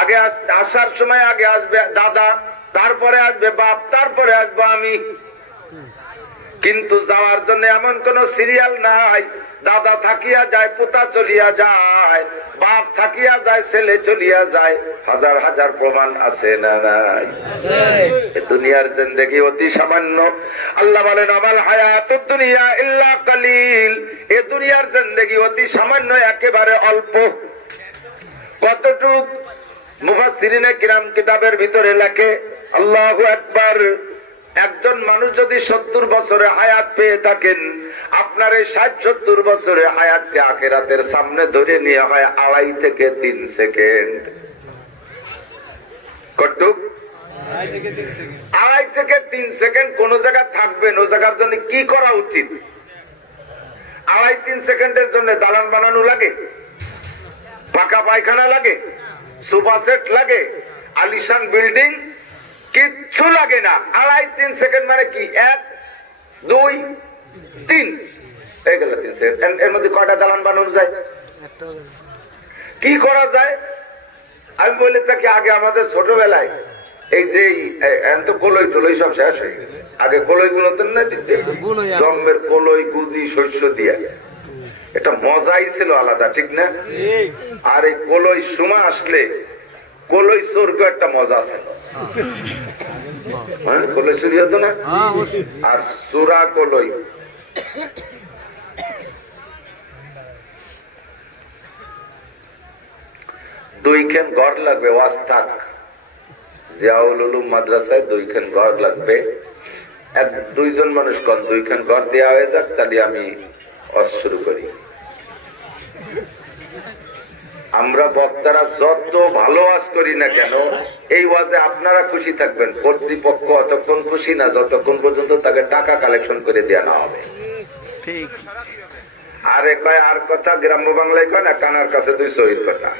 আগে আসার সময় আগে আসবে দাদা, তারপরে আসবে বাপ, তারপরে আসবো আমি। কিন্তু যাওয়ার জন্য এমন কোন সিরিয়াল নাই। দাদা থাকিয়া যায়, পোতা চলিয়া যায়, বাপ থাকিয়া যায়, ছেলে চলিয়া যায়। হাজার হাজার প্রমাণ আছে না নাই? দুনিয়ার জিন্দেগি অতি সামান্য। আল্লাহ বলেন আমাল হায়াতুদ দুনিয়া ইল্লা কালিল, এ দুনিয়ার জিন্দেগি অতি সামান্য, একেবারে অল্প। কতটুক মুফাসসিরিনে কিরাম কিতাবের ভিতরে লেখে, আল্লাহু আকবার, একজন মানুষ যদি 70 বছরের হায়াত পেয়ে থাকেন, আপনার এই 60-70 বছরের হায়াতকে আখিরাতের সামনে ধরে নিয়ে হয় 2.5 থেকে 3 সেকেন্ড। কতটুক? 2.5 থেকে 3 সেকেন্ড কোন জায়গায় থাকবেন, ও জায়গার জন্য কি করা উচিত? 2.5-3 সেকেন্ডের জন্য দালান বানানো লাগে, পাকা পায়খানা লাগে, সোফা সেট লাগে, আলিশান বিল্ডিং, কিচ্ছু লাগে না। 2.5-3 সেকেন্ড মানে কি? 1, 2, 3 হয়ে গেল 3 সেকেন্ড। এর মধ্যে কয়টা দালান বানানো যায়? কি করা যায়? আমি বলে থাকি, আগে আমাদের ছোটবেলায় এই যে কলই টলই সব শেষ হয়ে গেছে। আগে কলই গুলোতেন না, জন্মের কলই গুজি শস্য দিয়া, এটা মজাই ছিল আলাদা, ঠিক না? আর এই কলই সময় আসলে কলই স্বর্গ একটা মজা ছিল। কলই চুরি হতো না, আর চোরা কলই। দুইখান ঘর লাগবে, ওয়াস্তাক জিয়াউল উলুম মাদ্রাসায় 2খান ঘর লাগবে। 1-2 মানুষ কন 2খান ঘর দেওয়া হয়ে যাক, তাহলে আমি ওয়াজ শুরু করি। আমরা বক্তারা যত ভালো ওয়াজ করি না কেন, এই ওয়াজে আপনারা খুশি থাকবেন, কর্তৃপক্ষ অতক্ষণ খুশি না যতক্ষণ পর্যন্ত তাকে টাকা কালেকশন করে দেওয়া না হবে। আরে কয় আর কথা, গ্রাম্য বাংলায় কয় না, কানার কাছে 2 শহীদ কথা।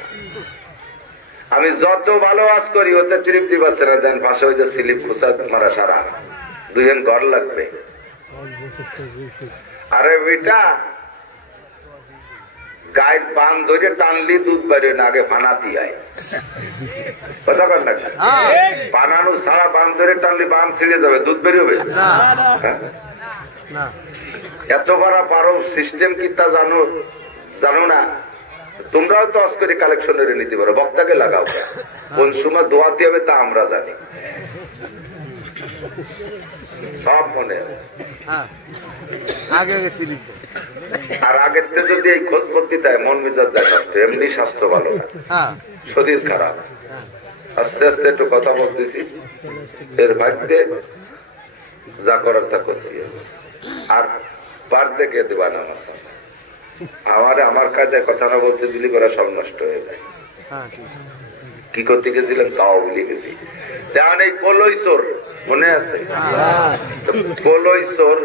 আমি যত ভালো ওয়াজ করি ওতে তৃপ্তি পাচ্ছে না, দেন পাশে ওই যে স্লিপ খুশাদ মারা সারা 2খান ঘর লাগবে। আরে বেটা, গায়ের বান ধরে টানলি দুধ বেরোয় না, আগে বানাতি আয়। কথা কর না, বানানো সারা বান ধরে টানলি বান ছিঁড়ে যাবে, দুধ বেরোবে? এত বড় পারো সিস্টেম কি তা জানো না? তোমরাও তো অস্করি কালেকশনের নিতে পারো, বক্তাকে লাগাও। কোন সময় দোয়াতে হবে তা আমরা জানি, সব মনে আর আগের থেকে যদি এই খোঁজ করতে দেয়, মন মেজাজ যায় নষ্ট, এমনি স্বাস্থ্য ভালো না, শরীর খারাপ। আস্তে আস্তে একটু কথা বলতেছি, এর ভাগ্যে যা করার তা করতে হবে। আর বাড়তে কে দেবা না, আমার কাজে কথা না বলতে দিলি করা সব নষ্ট হয়ে যায়। কি করতে গেছিলাম তাও ভুলে গেছি। তেমন এই কলই চোর মনে আছে? কলই চোর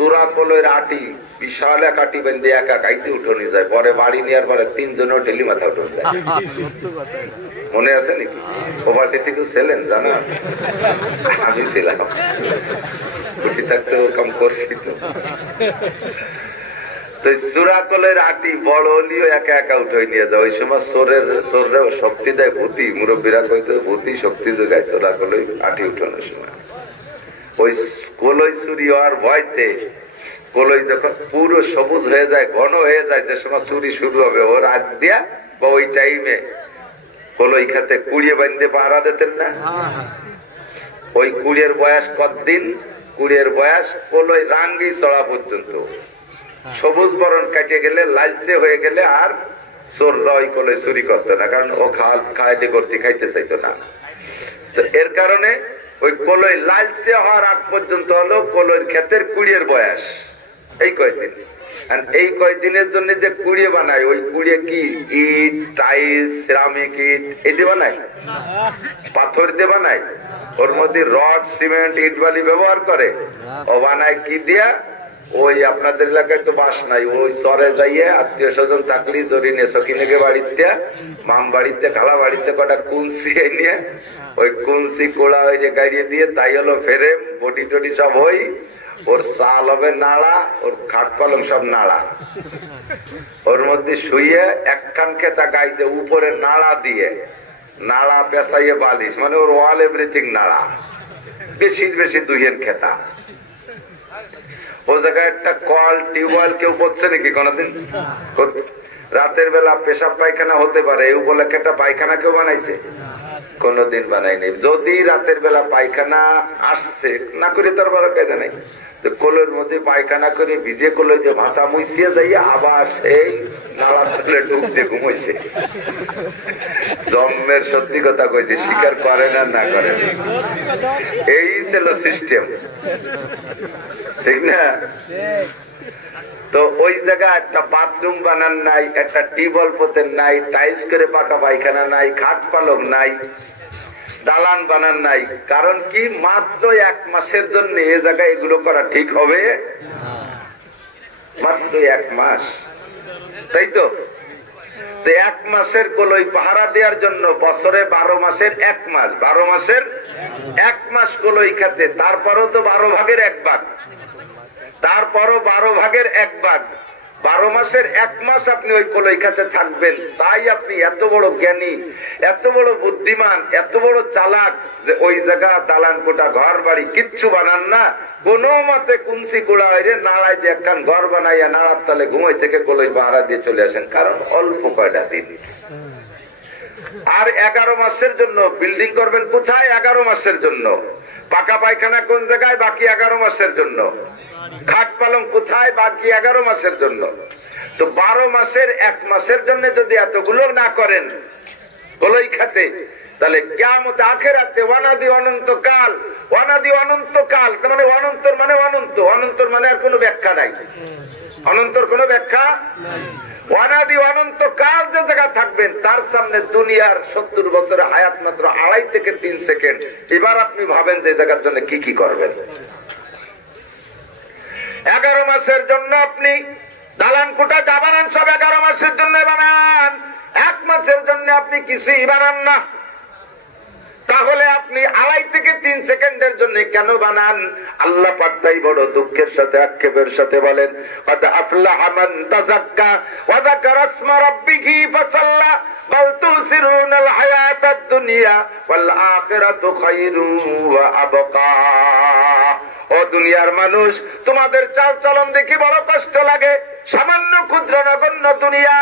চূড়া কলইর আটি বিশাল এক আটি বেঁধে একা খাইতে উঠোনি যায়, পরে বাড়ি নেওয়ার পরে 3 জনও ডেলি মাথা উঠে যায়। মনে আছে নাকি? ও বাড়িতে কেউ ছিলেন জানা? আমি ছিলাম, উঠি থাকতে কম করছি তো। চূড়া কলের আটি বড় হলিও একা একা উঠে নিয়ে যায়। ওই সময় চোরের শক্তি দেয় ভূতি, মুরব্বীরা কইতে ভূতি শক্তি যোগায় চূড়া কলই আটি উঠানোর সময়। ওই কলই চুরি হওয়ার ভয়তে কলই যখন পুরো সবুজ হয়ে যায়, ঘন হয়ে যায়, যে সময় চুরি শুরু হবে ওর আগ দিয়া বা ওই টাইমে কলই খাতে কুড়িয়ে বাঁধতে পাহারা দিতেন না। ওই কুড়িয়ের বয়স কতদিন? কুড়িয়ের বয়স কলই রাঙ্গি চড়া পর্যন্ত। সবুজ বরণ কাটে গেলে, লালচে হয়ে গেলে আর চোররা ওই কলই চুরি করতো না, কারণ ও খাইতে করতে খাইতে চাইতো না। তো এর কারণে ওই কলই লালচে হওয়ার আগ পর্যন্ত হলো কলইর ক্ষেতের কুড়িয়ের বয়স, এই কয়দিন। এই কয়দিনের জন্য যে কুড়িয়ে বানায়, ওই কুড়িয়ে কি ইট, টাইলস, সিরামিক ইট এই দিয়ে বানায়? পাথর দিয়ে বানায়? ওর মধ্যে রড, সিমেন্ট, ইট বালি ব্যবহার করে? ও বানায় কি দিয়া? ওই আপনাদের এলাকায় তো বাস নাই, ওই চরে যাইয়ে আত্মীয় স্বজন থাকলি জরিনে সকিনেকে বাড়িতে, মাম বাড়িতে, খালা বাড়িতে কটা কুঞ্চি নিয়ে ওই কুঞ্চি কোড়া ওই যে গাড়িয়ে দিয়ে, তাই হলো ফেরে বটি টটি সব হই, ওর চাল হবে নাড়া, ওর খাট পালং সব নাড়া। ওর মধ্যে শুয়ে একখান খেতা গাইতে উপরে নাড়া দিয়ে, নাড়া পেঁচাইয়ে বালিশ, মানে ওর ওয়াল এভরিথিং নাড়া, বেশি বেশি দুইয়ের খেতা। ও জায়গায় একটা কল, টিউবওয়েল কেউ করছে নাকি কোনদিন? রাতের বেলা পেশাব পায়খানা হতে পারে, এই উপলক্ষে একটা পায়খানা কেউ বানাইছে? কোনদিন বানায়নি। যদি রাতের বেলা পায়খানা আসছে না করে তার বড় কায়দা নাই, কলের মধ্যে পায়খানা করে ভিজে কলে যে ভাষা মুছিয়ে যাই, আবার সেই নালা তুলে ডুব দিয়ে ঘুমাইছে। জন্মের সত্যি কথা কইছে, স্বীকার করেন আর না করেন, এই ছিল সিস্টেম, ঠিক না? তো ওই জায়গায় একটা বাথরুম বানান নাই, একটা টিউবওয়েল পোতেন নাই, টাইলস করে পাকা পায়খানা নাই, খাট পালং নাই, দালান বানান নাই। কারণ কি? মাত্র 1 মাসের জন্য এ জায়গায় এগুলো করা ঠিক হবে? মাত্র 1 মাস, তাই তো? 1 মাসের কলই পাহারা দেওয়ার জন্য বছরে 12 মাসের 1 মাস, 12 মাসের 1 মাস কলই খাতে, তারপরও তো 12 ভাগের 1 ভাগ, তারপরও 12 ভাগের 1 ভাগ, 12 মাসের 1 মাস আপনি ওই কলই খাতে থাকবেন। তাই আপনি এত বড় জ্ঞানী, এত বড় বুদ্ধিমান, এত বড় চালাক যে ওই জায়গা দালান কোটা ঘর বাড়ি কিচ্ছু বানান না, কোন মতে কুঞ্চি কোড়া হয়ে নাড়াই দিয়ে একখান ঘর বানাইয়া নাড়ার তলে ঘুমাই থেকে কলই পাহারা দিয়ে চলে আসেন। কারণ অল্প কয়টা দিন। আর 11 মাসের জন্য বিল্ডিং করবেন কোথায়? 11 মাসের জন্য। পাকা পায়খানা কোন জায়গায়? বাকি 11 মাসের জন্য। খাট পালং কোথায়? বাকি 11 মাসের জন্য। তো 12 মাসের 1 মাসের জন্য যদি এতগুলো না করেন কলই খাতে, তাহলে কিয়ামত আখিরাতে ওয়ানাদি অনন্তকাল, ওয়ানাদি অনন্তকাল মানে অনন্তর মানে অনন্ত, অনন্তর মানে আর কোনো ব্যাখ্যা নাই, অনন্তর কোনো ব্যাখ্যা নাই। ওয়ানাদি অনন্তকাল যে জায়গা থাকবেন, তার সামনে দুনিয়ার 70 বছরের হায়াত মাত্র 2.5 থেকে 3 সেকেন্ড। এবার আপনি ভাবেন যে জায়গার জন্য কি কি করবেন। 11 মাসের জন্য আপনি দালান কোটা যা বানান সব 11 মাসের জন্য বানান, 1 মাসের জন্য আপনি কিছুই বানান না। তাহলে আপনি 2.5 থেকে 3 সেকেন্ডের জন্য কেন বানান? আল্লাহ পাক তাই বড় দুঃখের সাথে আক্ষেপের সাথে বলেন, কদ আফলাহা মান তাযাক্কা ওয়া যাকারা ইসমা রাব্বিহি ফাসাল্লা বাল তুসিরুনাল হায়াতাদ দুনিয়া ওয়াল আখিরাতু খায়রুন ওয়া আবকা। ও দুনিয়ার মানুষ, তোমাদের চাল চলন দেখি বড় কষ্ট লাগে। সামান্য ক্ষুদ্র নগণ্য দুনিয়া,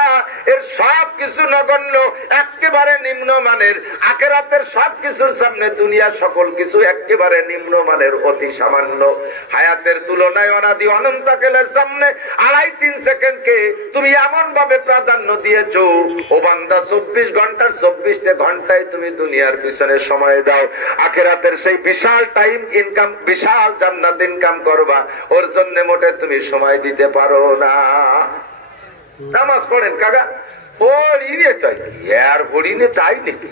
এর সব কিছু নগণ্য, একেবারে নিম্নমানের। আখিরাতের সব কিছুর সামনে দুনিয়ার সকল কিছু একেবারে নিম্নমানের, অতি সামান্য। হায়াতের তুলনায় অনাদি অনন্তকালের সামনে 2.5-3 সেকেন্ডকে তুমি এমন ভাবে প্রাধান্য দিয়েছো, ও বান্দা 24 ঘন্টার 24টে ঘন্টায় তুমি দুনিয়ার পিছনে সময় দাও। আখিরাতের সেই বিশাল টাইম ইনকাম, বিশাল জান্নাত ইনকাম করবা, ওর জন্য মোটে তুমি সময় দিতে পারো না। নামাজ পড়েন কাকা, পড়িনে চাই আর পড়িনে তাই নাকি?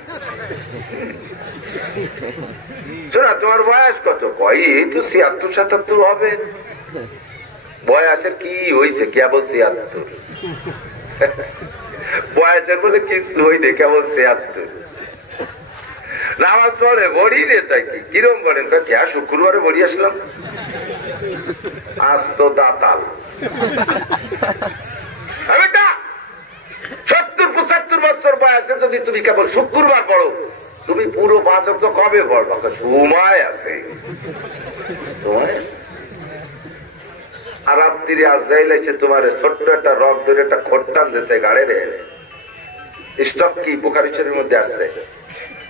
শোনা, তোমার বয়স কত? কই এই তো 76-77 হবে। বয়সের কি হয়েছে কেবল ৭৬, বয়সের বলে কিছু হইতে কেবল ৭৬। নামাজ পড়ে বড়ি রে তাই কি কিরম বলেন? কে শুক্রবারে বড়ি আসলাম, আজ তো দাতাল। ৭০-৭৫ বছর বয়সে যদি তুমি কেবল শুক্রবার পড়ো, তুমি পুরো ৫ ওয়াক্ত কবে পড়বা? সময় আছে। আর রাত্রি আজরাইল এসে তোমার ছোট্ট একটা রক ধরে একটা খোরটান দিয়েছে গাড়ে রে। স্টক কি বুখারী শরীফের মধ্যে আসছে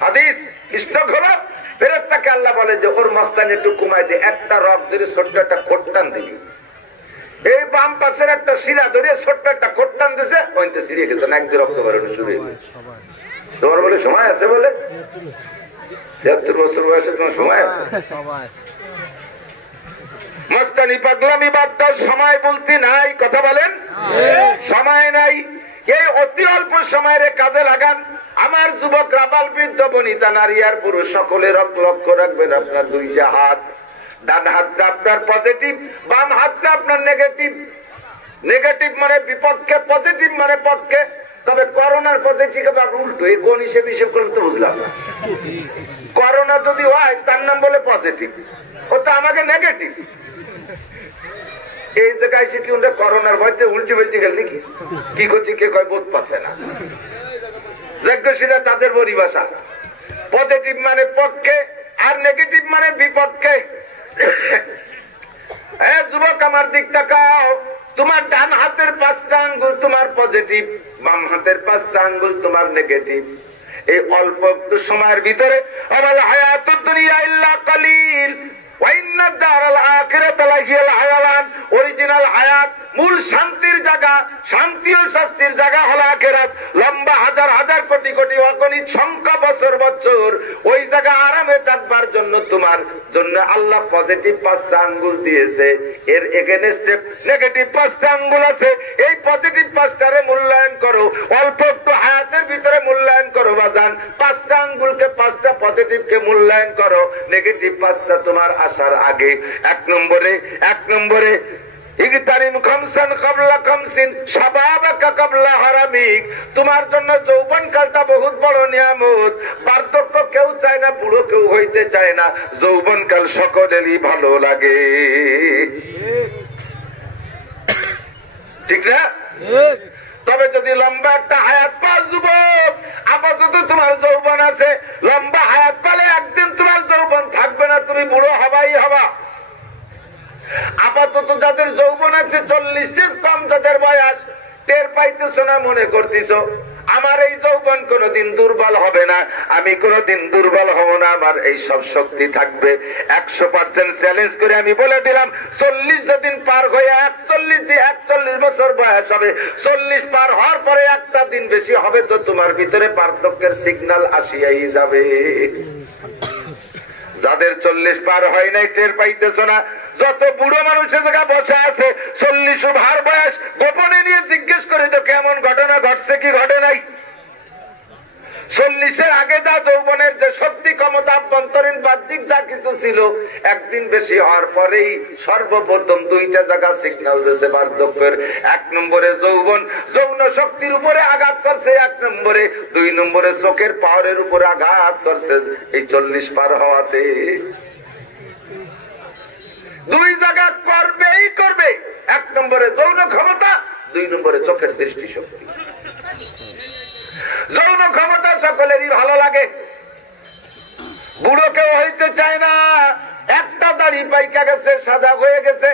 হাদিস, স্টক হলো ফেরেশতাকে আল্লাহ বলে যে ওর মাস্তানি একটু কমাই দিয়ে একটা রক ধরে ছোট্ট একটা খোরটান দিবি। এই বাম পাশের একটা শিরা ধরে ছোট্ট একটা খোরটান দিছে, ওইতে ছিঁড়ে গেছে, নাক দিয়ে রক্ত বেরোনো শুরু হয়ে গেছে। তোমার বলে সময় আছে? বলে ৭৬ বছর বয়সে তোমার সময় আছে? মস্তানি পাগলামি বাদ দাও, সময় বলতে নাই, কথা বলেন, সময় নাই। এই অতি অল্প সময়ের কাজে লাগান। আমার যুবক রাবাল বৃদ্ধ বনিতা নারী আর পুরুষ সকলের লক্ষ্য রাখবেন আপনার দুইটা হাত। ডান হাতটা আপনার পজিটিভ, বাম হাতটা আপনার নেগেটিভ। নেগেটিভ মানে বিপক্ষে, পজিটিভ মানে পক্ষে। তবে করোনার পজিটিভ উল্টো, এই কোন হিসেব করলে তো বুঝলাম না। করোনা যদি হয় তার নাম বলে পজিটিভ, ও তো আমাকে নেগেটিভ। এই জায়গায় কি ওরা করোনার ভয়তে উল্টে বেলতে গেল নাকি? কি করছি কে কয় বোধ পাচ্ছে না। যজ্ঞশীলা তাদের পরিভাষা, পজিটিভ মানে পক্ষে আর নেগেটিভ মানে বিপক্ষে। যুবক আমার দিক তাকাও, তোমার ডান হাতের 5টা আঙ্গুল তোমার পজিটিভ, বাম হাতের 5টা আঙ্গুল তোমার নেগেটিভ। এই অল্প একটু সময়ের ভিতরে আমাল হায়াতুদ দুনিয়া ইল্লা কালিল ওয়া ইন্নাদ দারাল আখিরাতা লাহিয়াল হায়াওয়ান। অরিজিনাল হায়াত, মূল শান্তির জায়গা, শান্তি ও শাস্তির জায়গা হলো আখিরাত। লম্বা হাজার হাজার কোটি কোটি অগণিত সংখ্যা বছর ওই জায়গা আরামে থাকবার জন্য তোমার জন্য আল্লাহ পজিটিভ 5টা আঙ্গুল দিয়েছে, এর এগেইনস্টে নেগেটিভ 5টা আঙ্গুল আছে। এই পজিটিভ 5টারে মূল্যায়ন করো, অল্প একটু হায়াতের ভিতরে মূল্যায়ন করো বাজান। 5টা আঙ্গুলকে 5টা পজিটিভকে মূল্যায়ন করো, নেগেটিভ 5টা তোমার আসার আগে। এক নম্বরে তোমার জন্য যৌবন কালটা বহুত বড় নিয়ামত। বার্ধক্য কেউ চায় না, বুড়ো কেউ হইতে চায় না, যৌবন কাল সকলেরই ভালো লাগে, ঠিক না? তবে যদি লম্বা একটা হায়াত পাও যুবক, আপাতত তোমার যৌবন আছে, লম্বা হায়াত পালে একদিন তোমার যৌবন থাকবে না, তুমি বুড়ো হবাই হবা। আপাতত যাদের যৌবন আছে 40-এর কম যাদের বয়স, টের পাইতেছ না, মনে করতেছ আমার এই যৌবন কোনদিন দুর্বল হবে না, আমি কোনদিন দুর্বল হব না, আমার এই সব শক্তি থাকবে। 100% চ্যালেঞ্জ করে আমি বলে দিলাম, 40 যেদিন পার হয়ে 41 বছর বয়স হবে, 40 পার হওয়ার পরে একটা দিন বেশি হবে তো তোমার ভিতরে পার্থক্যের সিগন্যাল আসিয়াই যাবে। যাদের 40 পার হয় নাই টের পাইতেছ না, যত বুড়ো মানুষের জায়গা বসা আছে 40 ভার বয়স, গোপনে নিয়ে জিজ্ঞেস করে তো কেমন ঘটনা ঘটছে কি ঘটে নাই। 40-এর আগে যা যৌবনের যে শক্তি ক্ষমতা আভ্যন্তরীণ বাহ্যিক যা কিছু ছিল, একদিন বেশি হওয়ার পরেই সর্বপ্রথম 2টা জায়গা সিগন্যাল দিয়েছে বার্ধক্যের। 1 নম্বরে যৌবন, যৌন শক্তির উপরে আঘাত করছে 1 নম্বরে। 2 নম্বরে চোখের পাওয়ারের উপরে আঘাত করছে এই 40 পার হওয়াতে। 2 জায়গা করবে। 1 নম্বরে যৌন ক্ষমতা, 2 নম্বরে চোখের দৃষ্টি শক্তি। যৌন ক্ষমতা সকলেরই ভালো লাগে, বুড়ো কেউ হইতে চায় না। একটা দাড়ি পাইকা গেছে, সাদা হয়ে গেছে,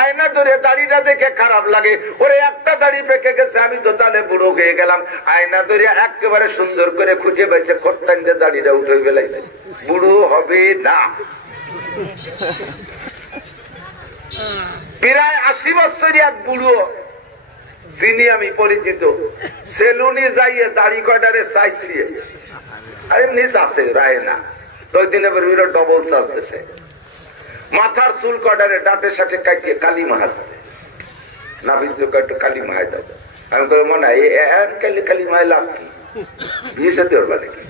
আয়না ধরে দাড়িটা দেখে খারাপ লাগে, ওরে একটা দাড়ি পেকে গেছে, আমি তো তাহলে বুড়ো হয়ে গেলাম। আয়না ধরে একেবারে সুন্দর করে খুঁজে পাইছে, খোট্টান দিয়ে দাড়িটা উঠে ফেলাইছে, বুড়ো হবে না। প্রায় 80 বছরই এক বুড়ো যিনি আমি পরিচিত, সেলুনি যাইয়ে দাড়ি কয়টারে চাইছি, আর এমনি আছে রায় না, ওই দিনে ডবল সাজতেছে, মাথার চুল কয়টারে দাঁতের সাথে কাটিয়ে কালি মাহাচ্ছে, নাভির একটু কালি মাহাই দাও। আমি কই মনে হয় কালি মাহাই লাভ কি, বিয়ে সাথে ধরবা নাকি,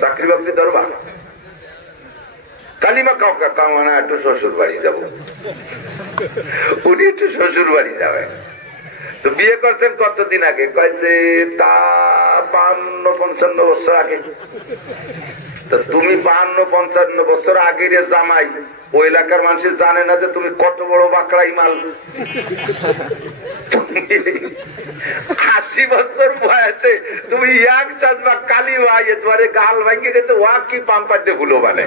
চাকরি বাকরি ধরবা? কালিমা কাউকে কামানা একটু শ্বশুর বাড়ি যাবো, উনি একটু শ্বশুর বাড়ি যাবে। তো বিয়ে করছেন কতদিন আগে? কয়েছে তা 52-55 বছর আগে। তা তুমি 52-55 বছর আগের জামাই, ওই এলাকার মানুষ জানে না যে তুমি কত বড় বাকড়াই মাল। 80 বছর বয়সে তুমি এক চাষবা কালি ভাই তোমার গাল ভাঙে গেছে, ওয়া কি পাম্পার দিয়ে ভুলো মানে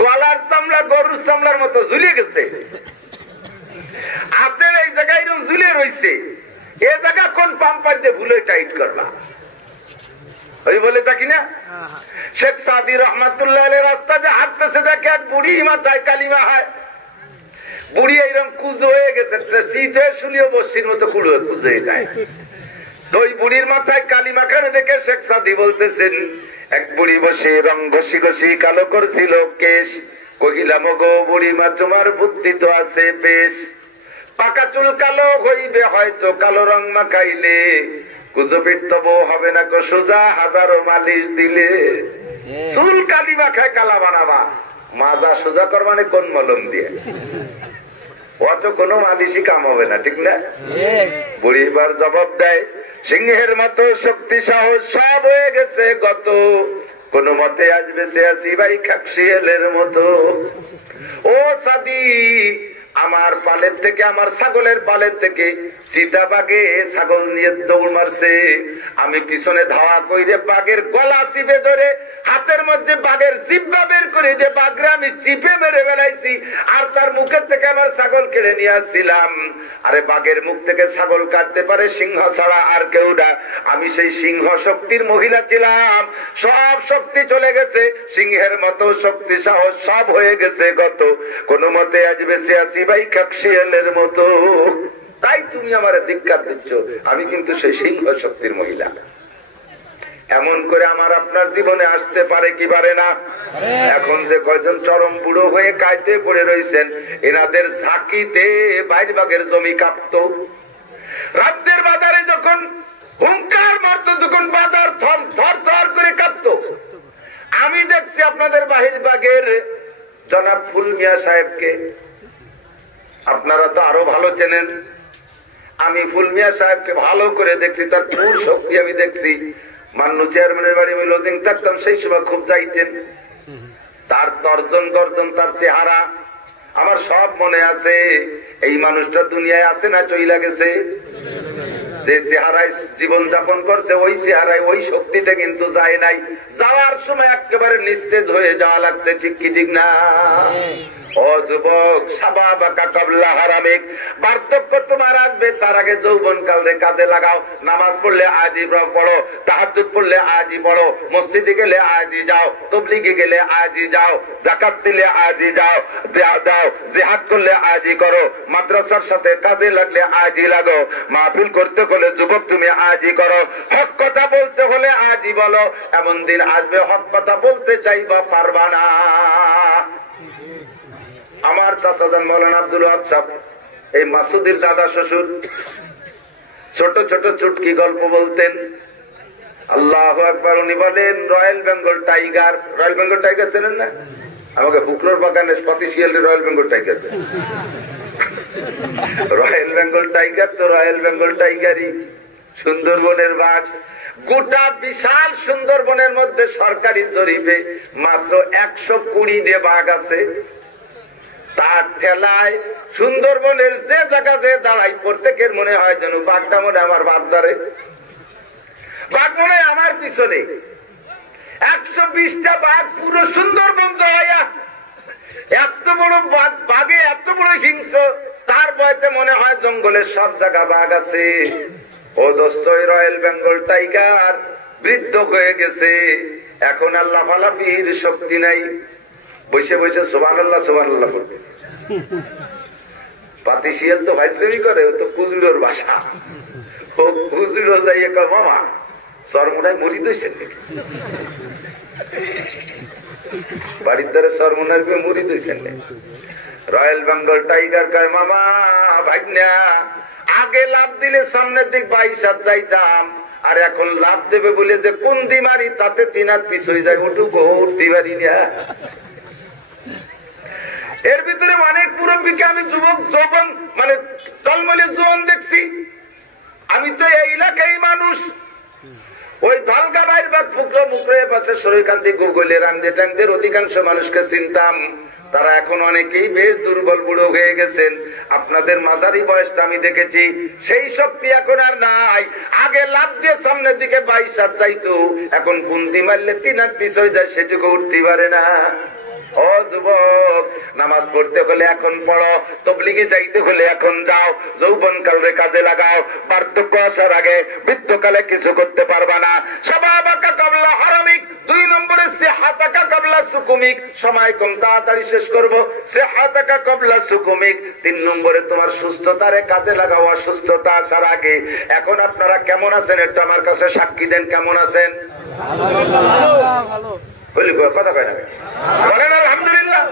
গলার চামড়া গরুর চামড়ার মতো ঝুলিয়ে গেছে। আপনার এই জায়গায় এরকম ঝুলিয়ে রয়েছে, এ জায়গা কোন পাম্পার দিয়ে ভুলে টাইট করবা? ওই বলে থাকি না, শেখ সাদি রহমাতুল্লাহ রাস্তা যে হাঁটতেছে দেখে এক বুড়ি মাথায় কালিমা হয়, বুড়ি এইরকম কুজো হয়ে গেছে, শীতে শুলিয়ে বসির মতো কুজো হয়ে যায়। তো ওই বুড়ির মাথায় কালিমা খানে দেখে শেখ সাদি বলতেছেন, এক বুড়ি বসে রং ঘষি ঘষি কালো করছিল কেশ, কহিলাম গো বুড়ি মা তোমার বুদ্ধি তো আছে বেশ, পাকা চুল কালো হইবে হয়তো কালো রং মাখাইলে, গুজবির তবু হবে না গো সোজা হাজারো মালিশ দিলে। চুল কালি মাখায় কালা বানাবা, মাজা সোজা করবানে কোন মলম দিয়ে? অত কোনো মালিশই কাম হবে না, ঠিক না? বুড়ি এবার জবাব দেয়, সিংহের মতো শক্তি সাহস সব হয়ে গেছে গত, কোন মতে আজ বেঁচে আছি ভাই খাকশিয়ালের মতো। ও সাদি, আমার পালের থেকে, আমার ছাগলের পালের থেকে চিতাবাগে ছাগল নিয়ে দৌড় মারছে, আমি পিছনে ধাওয়া কইরে বাঘের গলা চিপে ধরে হাতের মধ্যে বাঘের জিহ্বা বের করে যে বাঘরে আমি চিপে মেরে বেড়াইছি, আর তার মুখের থেকে আমার ছাগল কেড়ে নিয়ে আসছিলাম। আরে বাঘের মুখ থেকে ছাগল কাটতে পারে সিংহ ছাড়া আর কেউ না, আমি সেই সিংহ শক্তির মহিলা ছিলাম, সব শক্তি চলে গেছে, সিংহের মতো শক্তি সাহস সব হয়ে গেছে গত, কোন মতে আজ বেঁচে আছি ভাই কাকশিয়ালের মতো। তাই তুমি আমার ধিক্কার দিচ্ছ, আমি কিন্তু সেই সিংহ শক্তির মহিলা। এমন করে আমার আপনার জীবনে আসতে পারে কি পারে না? এখন যে কয়জন চরম বুড়ো হয়ে কাইতে পড়ে রয়েছেন, এনাদের ঝাঁকিতে বাইর বাগের জমি কাঁপতো, রাতের বাজারে যখন হুঙ্কার মারতো, যখন বাজার থর থর করে কাঁপতো। আমি দেখছি আপনাদের বাহির বাগের জনাব ফুল মিয়া সাহেবকে, আপনারা তো আরো ভালো চেনেন। আমি ফুল মিয়া সাহেবকে ভালো করে দেখছি, তার পুর শক্তি আমি দেখছি। মান্নু চেয়ারম্যানের বাড়ি আমি লজিং থাকতাম, সেই সময় খুব যাইতেন। তার তর্জন গর্জন, তার চেহারা আমার সব মনে আছে। এই মানুষটা দুনিয়ায় আছে না চইলা গেছে? যে চেহারায় জীবন যাপন করছে, ওই চেহারায় ওই শক্তিতে কিন্তু যায় নাই। যাওয়ার সময় একেবারে নিস্তেজ হয়ে যাওয়া লাগছে, ঠিক কি ঠিক না? ও যুবক, শাবাবাকা কাবলা হারামিক, বার্ধক্য তোমার আসবে, তার আগে যৌবন কালে কাজে লাগাও। নামাজ পড়লে আজই পড়ো, তাহাজ্জুদ পড়লে আজই পড়ো, মসজিদে গেলে আজই যাও, তাবলীগে গেলে আজই যাও, যাকাত দিলে আজই যাও দাও, জিহাদ করলে আজই করো, মাদ্রাসার সাথে কাজে লাগলে আজই লাগো, মাহফিল করতে হলে যুবক তুমি আজই করো, হক কথা বলতে হলে আজই বলো। এমন দিন আসবে হক কথা বলতে চাইবা পারবা না। আমার চাচাজান মৌলানা আব্দুল ওয়াহাব সাহেব, এই মাসুদের দাদা শ্বশুর, ছোট ছোট চুটকি গল্প বলতেন। আল্লাহু আকবার। উনি বলেন royal Bengal tiger, royal Bengal tiger চেনেন না? আমাকে ফুকনোর বাগানে specially royal Bengal tiger, royal Bengal tiger তো রয়্যাল বেঙ্গল টাইগারই। সুন্দরবনের বাঘ, গোটা বিশাল সুন্দরবনের মধ্যে সরকারি জরিপে মাত্র 120 বাঘ আছে। তার ঠেলায় সুন্দরবনের যে জায়গা যে দাঁড়াই, প্রত্যেকের মনে হয় যেন বাঘটা মনে আমার বাদ ধরে, বাঘ মনে আমার পিছনে। 120টা বাঘ পুরো সুন্দরবন জড়াইয়া, এত বড় বাঘে এত বড় হিংস্র, তার বয়তে মনে হয় জঙ্গলের সব জায়গা বাঘ আছে। ও দোস্ত, রয়্যাল বেঙ্গল টাইগার বৃদ্ধ হয়ে গেছে, এখন আল্লাহ ফালাফির শক্তি নাই, বসে বসে সুবহানাল্লাহ সুবহানাল্লাহ করবে। পাতি শিয়াল তো ভাইজলামি করে, ও তো কুজুরের বাসা, ও কুজুরও যাইয়ে কয় মামা সরমুনায় মুড়ি দইছেন নাকি, বাড়ির দ্বারে সরমুনার মুড়ি দইছেন নাকি। রয়্যাল বেঙ্গল টাইগার কয় মামা ভাগ্না, আগে লাভ দিলে সামনের দিক 22 হাত যাইতাম, আর এখন লাভ দেবে বলে যে কোন দিমারি তাতে 3 হাত পিছ হয়ে যায়, ওটুকু উঠতে পারি না। এর ভিতরে অনেক মুরব্বীকে আমি যুবক যৌবন মানে জন্মলে জোয়ান দেখছি। আমি তো এই এলাকায় মানুষ, ওই দলগা বাইর বা ফুকরো মুকরে পাশে সরকান্তি গুগলের আমদের অধিকাংশ মানুষকে চিনতাম। তারা এখন অনেকেই বেশ দুর্বল বুড়ো হয়ে গেছেন। আপনাদের মাঝারি বয়সটা আমি দেখেছি, সেই শক্তি এখন আর নাই। আগে লাভ দিয়ে সামনের দিকে 22 হাত যাইতো, এখন গুন্দি মারলে 3 হাত পিছ হয়ে যায়, সেটুকু উঠতে পারে না। ও যুবক, নামাজ পড়তে হলে এখন পড়ো, তবলিগে যাইতে হলে এখন যাও, যৌবন কালে কাজে লাগাও। বার্ধক্য আসার আগে বৃদ্ধকালে কিছু করতে পারবা না। শাবাবাকা কাবলা হারামিক, 2 নম্বরে সিহাতাকা কাবলা সুকুমিক, সময় কম তাড়াতাড়ি শেষ করব। সিহাতাকা কাবলা সুকুমিক, 3 নম্বরে তোমার সুস্থতারে কাজে লাগাও অসুস্থতা আসার আগে। এখন আপনারা কেমন আছেন একটু আমার কাছে সাক্ষী দেন, কেমন আছেন? ভালো। কথা কয় না, বলেন আলহামদুলিল্লাহ।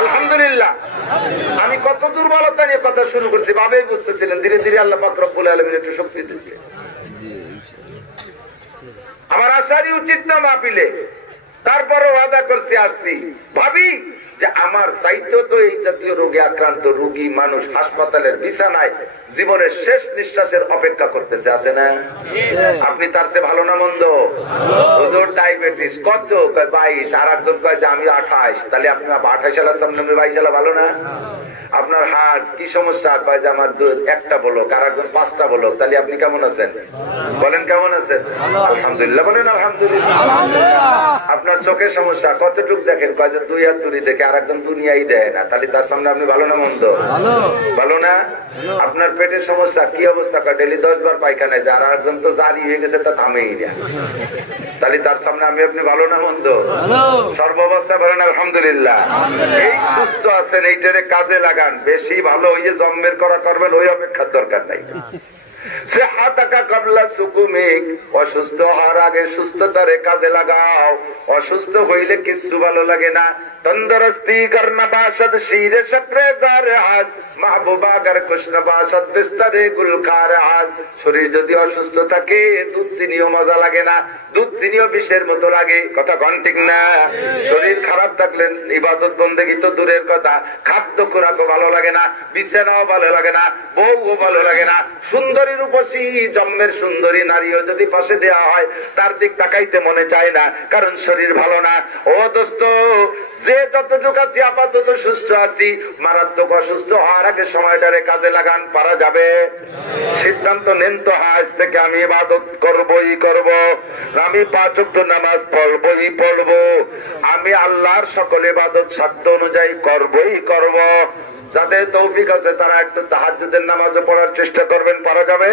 আলহামদুলিল্লাহ। আমি কত দুর্বলতা নিয়ে কথা শুরু করছি ভাবেই বুঝতেছিলেন, ধীরে ধীরে আল্লাহ পাক রব্বুল আলামিন একটু শক্তি দিচ্ছে। আমার আসারই উচিত না মাহফিলে, তারপরে ওয়াদা করছি আসছি। ভাবি যে আমার চাইতে তো এই জাতীয় রোগে আক্রান্ত রোগী মানুষ হাসপাতালের বিছানায় জীবনের শেষ নিঃশ্বাসের অপেক্ষা করতেছে, আছে না? আপনি তার চেয়ে ভালো না মন্দ? হুজুর ডায়াবেটিস কত? 22। আর একজন কয় যে আমি 28, তাহলে আপনি 28 সালের সামনে 22 সালে ভালো না? আপনার হার্ট কি সমস্যা? কয় যে আমার একটা বলক, আর একজন 5টা বলক, তাহলে আপনি কেমন আছেন? বলেন কেমন আছেন? আলহামদুলিল্লাহ। বলেন আলহামদুলিল্লাহ। আপনার চোখের সমস্যা কতটুক দেখেন? কয় যে 2 হাত দূরে দেখে, আর একজন দুনিয়াই দেয় না, তাহলে তার সামনে আপনি ভালো না মন্দ? ভালো না? আপনার পেটের সমস্যা কি অবস্থা? কয় ডেলি 10 বার পায়খানায় যায়, আর একজন তো জারি হয়ে গেছে, তা থামেই না, তাহলে তার সামনে আপনি ভালো না মন্দ? সর্বাবস্থা বলেন আলহামদুলিল্লাহ। এই সুস্থ আছেন, এইটারে কাজে লাগান। বেশি ভালো হইয়ে জন্মের করা করবেন, ওই অপেক্ষার দরকার নাই। অসুস্থ হওয়ার আগে সুস্থতারে কাজে লাগাও। অসুস্থ হইলে কিছু ভালো লাগে না। তন্দরস্তি করনা বাসদ শিরে শক্রে জার হাজ মাহবুবা গর কুশনা বাসদ বিস্তরে গুলখার হাজ। শরীর যদি অসুস্থ থাকে দুধ চিনিও মজা লাগে না, দুধ চিনিও বিষের মতো লাগে। কথা কন ঠিক না? শরীর খারাপ থাকলে ইবাদত বন্দেগী তো দূরের কথা, খাদ্য খোরাকও ভালো লাগে না, বিছানাও ভালো লাগে না, বউও ভালো লাগে না। সুন্দরী রূপসী জন্মের সুন্দরী নারীও যদি পাশে দেওয়া হয় তার দিক তাকাইতে মনে চায় না, কারণ শরীর ভালো না। ও দোস্ত, যে যতটুকু আছি আপাতত সুস্থ আছি, মারাত্মক অসুস্থ হওয়ার আগে সময়টারে কাজে লাগান। পারা যাবে? সিদ্ধান্ত নেন তো, আজ থেকে আমি ইবাদত করবই করব, আমি 5 ওয়াক্ত নামাজ পড়বই পড়ব, আমি আল্লাহর সকল ইবাদত সাধ্য অনুযায়ী করবই করব। যাদের তৌফিক আছে তারা একটু তাহাজ্জুদের নামাজও পড়ার চেষ্টা করবেন। পারা যাবে?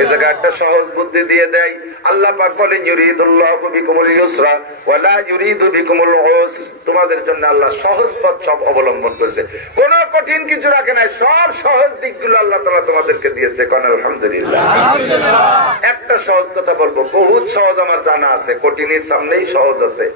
এই জায়গায় একটা সহজ বুদ্ধি দিয়ে দেয়। আল্লাহ পাক বলেন ইউরিদুল্লাহু বিকুমুল ইউসরা ওয়া লা ইউরিদু বিকুমুল উসর। তোমাদের জন্য আল্লাহ সহজ পথ সব অবলম্বন করেছে, কোন কঠিন কিছু রাখে নাই, সব সহজ দিকগুলো আল্লাহ তাআলা তোমাদেরকে দিয়েছে। কোন আলহামদুলিল্লাহ। আলহামদুলিল্লাহ। একটা সহজ কথা বলবো, বহুত সহজ আমার জানা আছে, কঠিনের সামনেই সহজ আছে।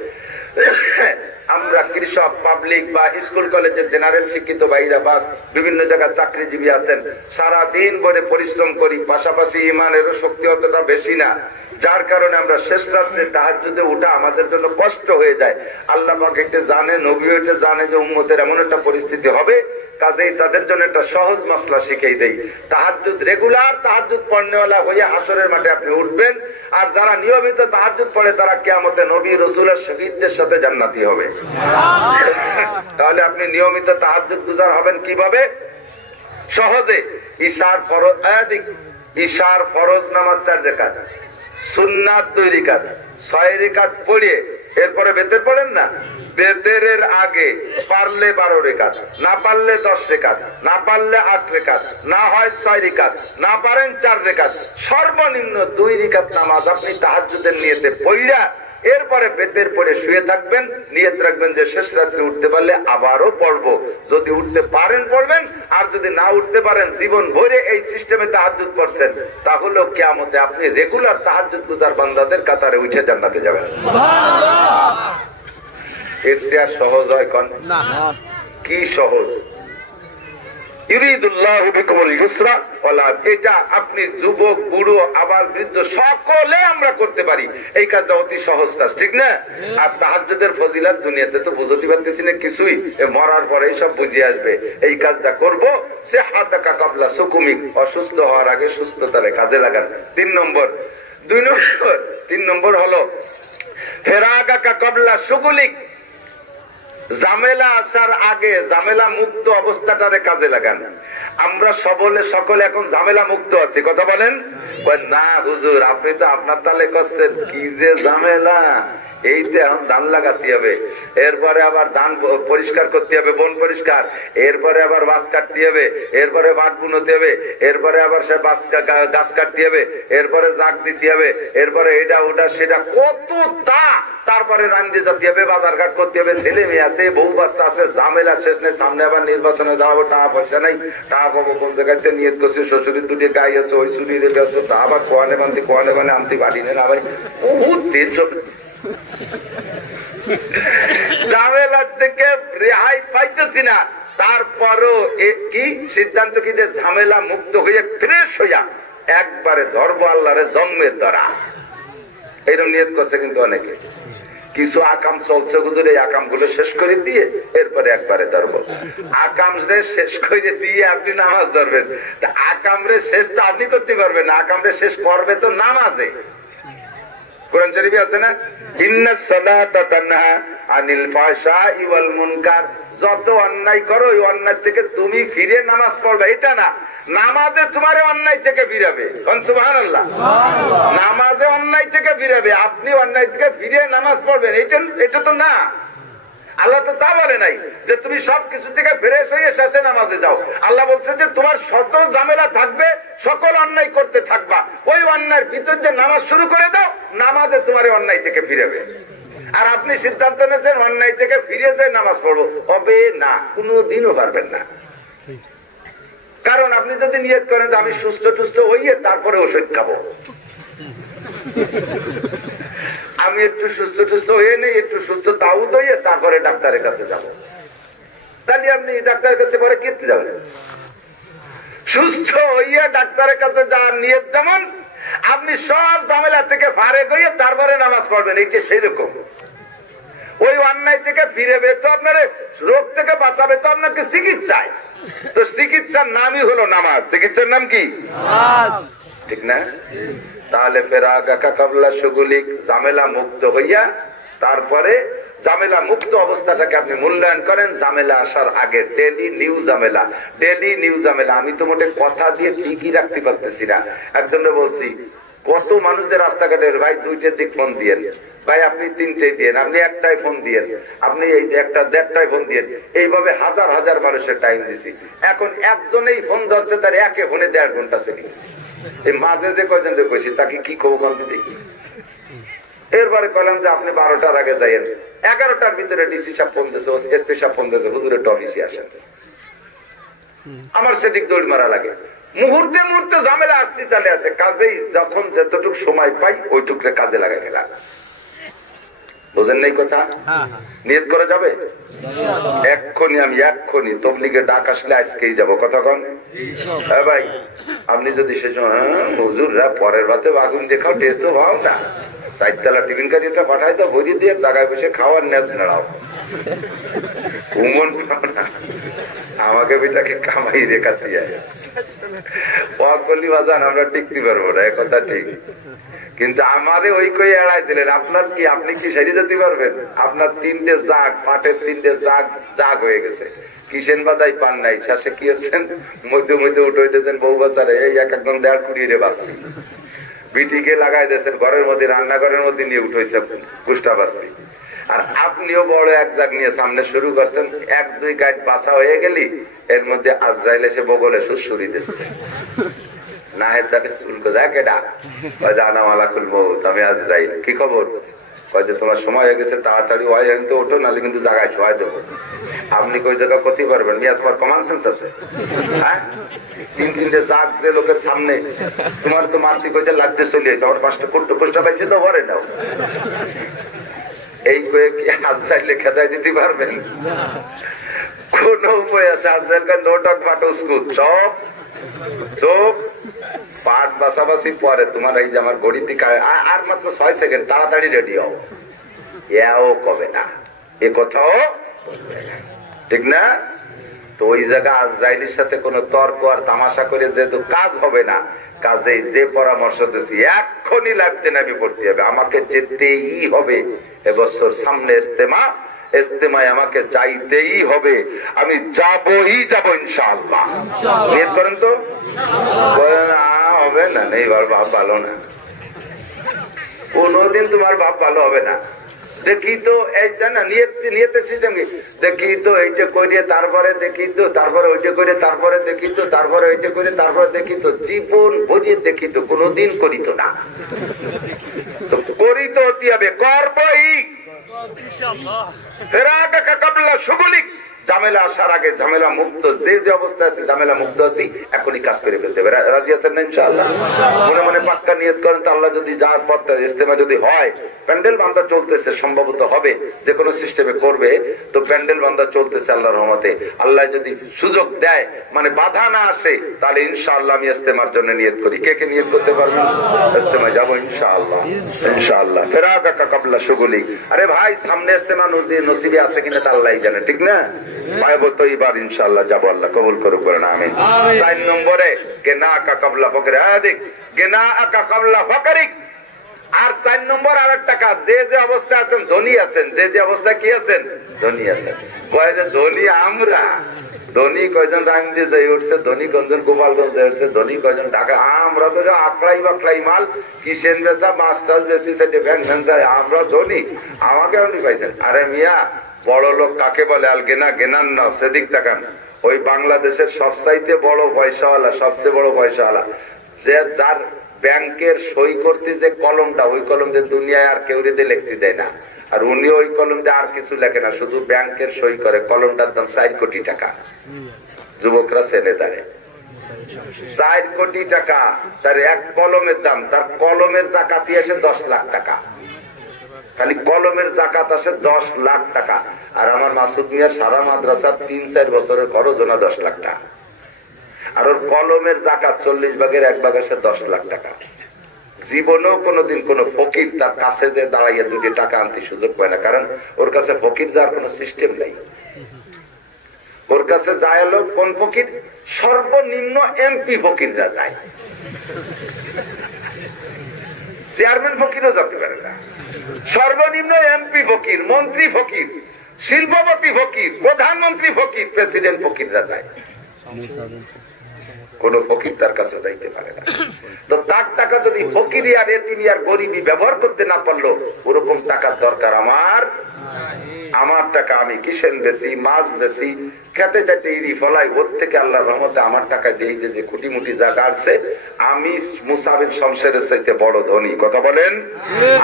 আমরা কৃষক, পাবলিক বা স্কুল কলেজের জেনারেল শিক্ষিত ভাইরা বা বিভিন্ন জায়গায় চাকরিজীবী আছেন, সারাদিন ভরে পরিশ্রম করি, পাশাপাশি ইমানেরও শক্তি অতটা বেশি না, যার কারণে আমরা শেষ রাত্রে তাহাজ্জুদে উঠা আমাদের জন্য কষ্ট হয়ে যায়। আল্লাহ পাক এটা জানে, নবীও এটা জানে যে উম্মতের এমন একটা পরিস্থিতি হবে, কাজেই তাদের জন্য একটা সহজ মাসলা শিখিয়ে দেই। তাহাজ্জুদ রেগুলার তাহাজ্জুদ পড়নেওয়ালা হয়ে হাসরের মাঠে আপনি উঠবেন, আর যারা নিয়মিত তাহাজ্জুদ পড়ে তারা কিয়ামতে নবী রাসূলের শহীদদের সাথে জান্নাতি হবে। তাহলে আপনি নিয়মিত তাহাজ্জুদ গুজার হবেন কিভাবে? সহজে। ঈশার ফরজ নামাজ 4 রাকাত, সুন্নাত 2 রাকাত, 6 রাকাত পড়ে এরপরে বেতের পড়েন না, বেতের আগে পারলে 12 রাকাত, না পারলে 10 রাকাত, না পারলে 8 রাকাত, না হয় 6 রাকাত, না পারেন 4 রাকাত, সর্বনিম্ন 2 রাকাত নামাজ আপনি তাহাজ্জুদের নিয়তে পড়া এরপরে বেতের পরে শুয়ে থাকবেন, নিয়ত রাখবেন যে শেষ রাত্রে উঠতে পারলে আবারও পড়বো। যদি উঠতে পারেন পড়বেন, আর যদি না উঠতে পারেন জীবন ভরে এই সিস্টেমে তাহাজ্জুদ করছেন, তাহলেও কিয়ামতে আপনি রেগুলার তাহাজ্জুদ গুজার বান্দাদের কাতারে উঠে জান্নাতে যাবেন। এর চেয়ে আর সহজ হয় কোন? কি সহজ? ইউরিদুল্লাহু বিকুমুল ইউসরা ওয়ালা, এটা আপনি যুবক বুড়ো আবার বৃদ্ধ সকলে আমরা করতে পারি। এই কাজটা অতি সহজ কাজ, ঠিক না? আর তাহাজ্জুদের ফজিলত দুনিয়াতে তো বুঝতে পারতেছি না কিছুই, মরার পরে সব বুঝে আসবে। এই কাজটা করব, সিহাতাকা ক্বাবলা সুকুমিক, অসুস্থ হওয়ার আগে সুস্থতারে কাজে লাগান। 3 নম্বর হলো ফেরাগাকা ক্বাবলা শুগুলিক, ঝামেলা আসার আগে ঝামেলা মুক্ত অবস্থাটারে কাজে লাগান। আমরা সকলে এখন ঝামেলা মুক্ত আছি, কথা বলেন না হুজুর, আপনি তো আপনার তালে করছেন, কি যে ঝামেলা। এইতে এখন ধান লাগাতে হবে, এরপরে আবার ধান পরিষ্কার করতে হবে, বন পরিষ্কার, এরপরে আবার বাস কাটতে হবে, এরপরে মাঠ বুনতে হবে, এরপরে আবার সে গাছ কাটতে হবে, এরপরে জাগ দিতে হবে, এরপরে এটা ওটা সেটা কত তা, তারপরে রান্দি যেতে হবে, বাজার ঘাট করতে হবে, ছেলে মেয়ে আছে, বউ বাচ্চা আছে, ঝামেলা শেষ নেই। সামনে আবার নির্বাচনে দাঁড়াবো, টাকা পয়সা নাই, টাকা পাবো কোন জায়গাতে, নিয়ত করছে শ্বশুরের দুটি গাই আছে, ওই চুরির ব্যস্ত, তা আবার কোয়ানে মানে আনতে পারি না, আবার বহুত টেনশন। ঝামেলার থেকে রেহাই পাইতেছি না, তারপরও কি সিদ্ধান্ত কি যে ঝামেলা মুক্ত হয়ে ফ্রেশ হইয়া একবারে ধরবো আল্লাহরে জন্মের দ্বারা, এরকম নিয়ত করছে। কিন্তু অনেকে কিছু আকাম চলছে, হুজুর এই আকাম গুলো শেষ করে দিয়ে এরপরে একবারে ধরবো। আকাম রে শেষ করে দিয়ে আপনি নামাজ ধরবেন, আকাম রে শেষ তো আপনি করতে পারবেন না, আকাম রে শেষ করবে তো নামাজে। কোরআন শরীফে আছে না, ইন্নাস সালাতা তানহা আনিল ফাহশাই ওয়াল মুনকার, যত অন্যায় করো ওই অন্যায় থেকে তুমি ফিরে নামাজ পড়বে, এটা না, নামাজে তোমার অন্যায় থেকে ফিরাবে। সুবহানাল্লাহ, নামাজে অন্যায় থেকে ফিরাবে, আপনি অন্যায় থেকে ফিরে নামাজ পড়বেন, এটা তো না। আল্লাহ তো তা বলে নাই যে তুমি সবকিছু থেকে ফ্রেশ হয়ে শেষে নামাজে যাও। আল্লাহ বলছে যে তোমার শত ঝামেলা থাকবে, সকল অন্যায় করতে থাকবা, ওই অন্যায়ের ভিতর যে নামাজ শুরু করে দাও, নামাজে তোমার অন্যায় থেকে ফিরাবে। আর আপনি সিদ্ধান্ত নিয়েছেন অন্যায় থেকে ফিরে যে নামাজ পড়বো, হবে না, কোনোদিনও পারবেন না। কারণ আপনি যদি নিয়ত করেন যে আমি সুস্থ টুস্থ হইয়ে তারপরে ওষুধ খাবো, আমি একটু সুস্থ টুস্থ হয়ে নেই, একটু সুস্থ তাউদ হইয়ে তারপরে ডাক্তারের কাছে যাব, তাহলে আপনি ডাক্তারের কাছে পরে কেটে যাবেন। সুস্থ হইয়া ডাক্তারের কাছে যাওয়ার নিয়ত যেমন, আপনি সব ঝামেলা থেকে ফারেক হইয়ে তারপরে নামাজ পড়বেন, এই যে সেই রকম। ওই অন্যায় থেকে ফিরেবে তো আপনার, রোগ থেকে বাঁচাবে তো আপনাকে চিকিৎসায়, তো চিকিৎসার নামই হলো নামাজ। চিকিৎসার নাম কি? ঠিক না? তাহলে ফেরাগাকা ক্বাবলা শুগুলিক, ঝামেলা মুক্ত হইয়া তারপরে ঝামেলা মুক্ত অবস্থাটাকে আপনি মূল্যায়ন করেন। ঝামেলা আসার আগে ডেলি নিউ ঝামেলা। আমি তো মোটে কথা দিয়ে ঠিকই রাখতে পারতেছি না। একজনকে বলছি, কত মানুষদের রাস্তাঘাটের ভাই 2টের দিক ফোন দিয়েন, ভাই আপনি 3টেই দিয়েন, আপনি 1টায় ফোন দিয়েন, আপনি এই 1:30টায় ফোন দিয়েন, এইভাবে হাজার হাজার মানুষের টাইম দিছি। এখন একজনেই ফোন ধরছে, তার একে ফোনে 1.5 ঘন্টা চলে গেছে। এই মাঝে যে কয়জন কইছি তাকে কি কবো বলতে দেখি। এরপরে কইলাম যে আপনি 12টার আগে যাইয়েন, 11টার ভিতরে ডিসি সাহেব ফোন দিয়েছে, এসপি সাহেব ফোন দিয়েছে, হুজুরের অফিসে আসেন। আমার সেদিক দৌড় মারা লাগে, মুহূর্তে ঝামেলা আসতে চালে আছে। কাজেই যখন যতটুকু সময় পাই ওইটুকু কাজে লাগাই ফেলা। বুঝেন নাই কথা? নিয়ত করা যাবে এক্ষুনি তবলিগের ডাক আসলে আজকেই যাবো, কথা কন। হ্যাঁ ভাই, আপনি যদি সে হুজুররা পরের রাতে আগুন দেখাও, টেস্ট তো ভাও না, 4তলা টিফিন কারিটা পাঠাই তো, ভরি দিয়ে জায়গায় বসে খাওয়ার নেজ নাড়াও, উমন পাও না, আমাকে বেটাকে কামাই রেখা দিয়ে বাজান আমরা টিকতে পারবো না, একথা ঠিক। কিন্তু আমারে ওই কই এড়াই দিলেন। আপনার কি, আপনি কি সেরে যেতে পারবেন? আপনার 3টে জাগ, পাটের 3টে জাগ হয়ে গেছে, কিসেন বাদাই পান নাই, শেষে কি হচ্ছেন, মধ্যে উঠে হইতেছেন বউ বাচ্চারে, এই একদম 1.5 কুড়ি রে বাঁচবি, বিটিকে লাগাই দিয়েছেন ঘরের মধ্যে, রান্নাঘরের মধ্যে নিয়ে উঠেছে কুষ্টা বাঁচবি। আর আপনিও বড় এক জাগ নিয়ে সামনে শুরু করছেন, 1-2 গাছ বাসা হয়ে গেলি, এর মধ্যে আজরাইল এসে বগলে সুসুরি দিচ্ছে, না হেদাকে চুলকো যায় কেডা, জানা মালা খুলবো, আমি আজরাইল, কি খবর? যে তোমার সময় হয়ে গেছে, তাড়াতাড়ি ওয়াই তো ওঠো, নাহলে কিন্তু জায়গায় শোয়াই দেবো। আপনি কই জায়গা ক্ষতি করবেন, মিয়া তোমার কমন সেন্স আছে? হ্যাঁ, 3-3টে জাগ যে লোকের সামনে, তোমার তো মারতে কইছে লাগতে চলে এসে, আমার 5টা কোষ্টা পাইছে তো ভরে নাও। এই কয়ে কি আজ চাইলে খেদাই দিতে পারবেন? কোন উপায় আছে? আজকালকার নোটক ফাটুসকু চপ চোপ পাট বাসাবাসি পরে তোমার এই যে আমার ঘড়ি থেকে আর মাত্র 6 সেকেন্ড, তাড়াতাড়ি রেডি হও। এও কবে না, এ কথাও ঠিক না। তো ওই জায়গা আজরাইলের সাথে কোন তর্ক আর তামাশা করে যেহেতু কাজ হবে না, কাজে যে পরামর্শ দিচ্ছি এক্ষুনি লাগতে নামি পড়তে হবে, আমাকে যেতেই হবে। এবছর সামনে ইজতেমায় আমাকে যাইতেই হবে, আমি যাবই যাব ইনশাআল্লাহ। নিয়ত করেন তো। হবে না, নেই ভাব ভালো না, কোনদিন তোমার ভাব ভালো হবে না। দেখি তো এই না নিয়তের সিস্টেম কি, দেখি তো এইটা করিয়ে তারপরে দেখি তো, তারপরে ওইটা করে তারপরে দেখি তো, তারপরে ওইটা করে তারপরে দেখি তো, জীবন ভরিয়ে দেখি তো, কোনদিন করিত না। তো করিত হতে হবে, করবই। ঝামেলা আসার আগে ঝামেলা মুক্ত, যে যে অবস্থা আছে ঝামেলা মুক্ত আছি, এখনই কাজ করে ফেলতে হবে। রাজি আছেন না ইনশাআল্লাহ? মনে মনে পাক্কা নিয়ত করেন তো, আল্লাহ যদি যাওয়ার পর ইজতেমা যদি হয়, প্যান্ডেল বান্ধা চলতেছে, সম্ভবত হবে, যে কোনো সিস্টেমে করবে, তো প্যান্ডেল বান্ধা চলতেছে আল্লাহর রহমতে। আল্লাহ যদি সুযোগ দেয়, মানে বাধা না আসে, তাহলে ইনশাআল্লাহ আমি ইজতেমার জন্য নিয়ত করি। কে কে নিয়ত করতে পারবেন? ইজতেমায় যাবো ইনশাআল্লাহ, ইনশাআল্লাহ। ফেরাকা কাবলা শুগুলি। আরে ভাই, সামনে ইজতেমা নসিবে আছে কিনা তা আল্লাহই জানে, ঠিক না? পাইব তো এবার ইনশাআল্লাহ যাবো, আল্লাহ কবুল করুক, করেন আমিন। 4 নম্বরে গেনা আকা কাবলা ফকরে, গেনা আকা কাবলা ফকরিক। আর 4 নম্বর আর একটা কাজ, যে যে অবস্থা আছেন ধনী আছেন, যে যে অবস্থা কি আছেন ধনী আছেন। কয় যে ধনী আমরা, ধনী কয়জন রাঙ্গি যাই উঠছে, ধনী কয়জন গোপালগঞ্জ যাই উঠছে, ধনী কয়জন ঢাকা। আমরা তো আকলাই বাকলাই মাল, কিসেন বেচা, মাছ টাছ বেশি, ব্যাংক ভ্যান, আমরা ধনী, আমাকে আপনি পাইছেন। আরে মিয়া, বড় লোক কাকে বলে? আল গেনা গেনার না, সেদিক তাকান। ওই বাংলাদেশের সবচাইতে বড় পয়সাওয়ালা, সবচেয়ে বড় পয়সাওয়ালা, যে যার ব্যাংকের সই করতে যে কলমটা, ওই কলম যে দুনিয়ায় আর কেউ রেদে লিখতে দেয় না, আর উনি ওই কলম দিয়ে আর কিছু লেখে না, শুধু ব্যাংকের সই করে। কলমটার দাম 4 কোটি টাকা। যুবকরা ছেলে দাঁড়ে 4 কোটি টাকা তার এক কলমের দাম। তার কলমের জাকাতি আসে 10 লাখ টাকা, খালি কলমের জাকাত আসে 10 লাখ টাকা। আর আমার মাসুদ মিয়ার সারা মাদ্রাসার 3-4 বছরের খরচ না 10 লাখ টাকা। আর ওর কলমের জাকাত 40 ভাগের 1 ভাগ আসে 10 লাখ টাকা। জীবনেও কোনোদিন কোন ফকির তার কাছে যে দাঁড়াইয়া 2 টাকা আনতে সুযোগ পায় না, কারণ ওর কাছে ফকির যাওয়ার কোন সিস্টেম নেই। ওর কাছে যায় লোক কোন ফকির? সর্বনিম্ন এমপি ফকিররা যায়, চেয়ারম্যান ফকিরও যেতে পারে না। সর্বনিম্ন এমপি ফকির, মন্ত্রী ফকির, শিল্পপতি ফকির, প্রধানমন্ত্রী ফকির, প্রেসিডেন্ট ফকিররা যায়, কোন ফকির তার কাছে যাইতে পারে না। তো তার টাকা যদি ফকিরি আর এতিমি আর গরিবি ব্যবহার করতে না পারলো, ওরকম টাকার দরকার আমার। আমার টাকা আমি কিসেন বেশি, মাছ বেশি, খেতে যাইতে ইরি ফলাই, ওর থেকে আল্লাহর রহমতে আমার টাকা দিয়ে যে কোটি মুটি জায়গা আসছে, আমি মুসাবির শমশেরের চাইতে বড় ধনী। কথা বলেন,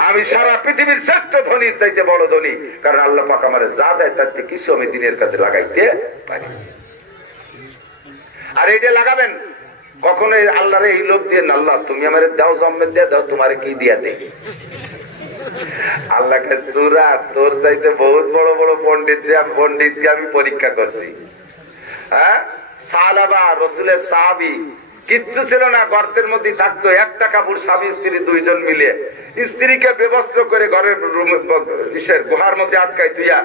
আমি সারা পৃথিবীর শ্রেষ্ঠ ধনীর চাইতে বড় ধনী, কারণ আল্লাহ পাক আমার যা দেয় তার থেকে কিছু আমি দিনের কাছে লাগাইতে পারি। আর এইটা লাগাবেন কখনো আল্লাহর এই লোক দিয়ে না, আল্লাহ তুমি আমার দাও, জন্মের দিয়ে দাও, তোমার কি দিয়া দেয়। আল্লাহকে সুরা, তোর চাইতে বহুত বড় বড় পন্ডিতকে আমি পরীক্ষা করছি। হ্যাঁ, সাহাবা, রসুলের সাহাবী কিচ্ছু ছিল না, গর্তের মধ্যে থাকতো, একটা কাপড় স্বামী স্ত্রী 2 জন মিলে স্ত্রীকে বেবস্ত্র করে ঘরের গুহার মধ্যে আটকাই তুইয়া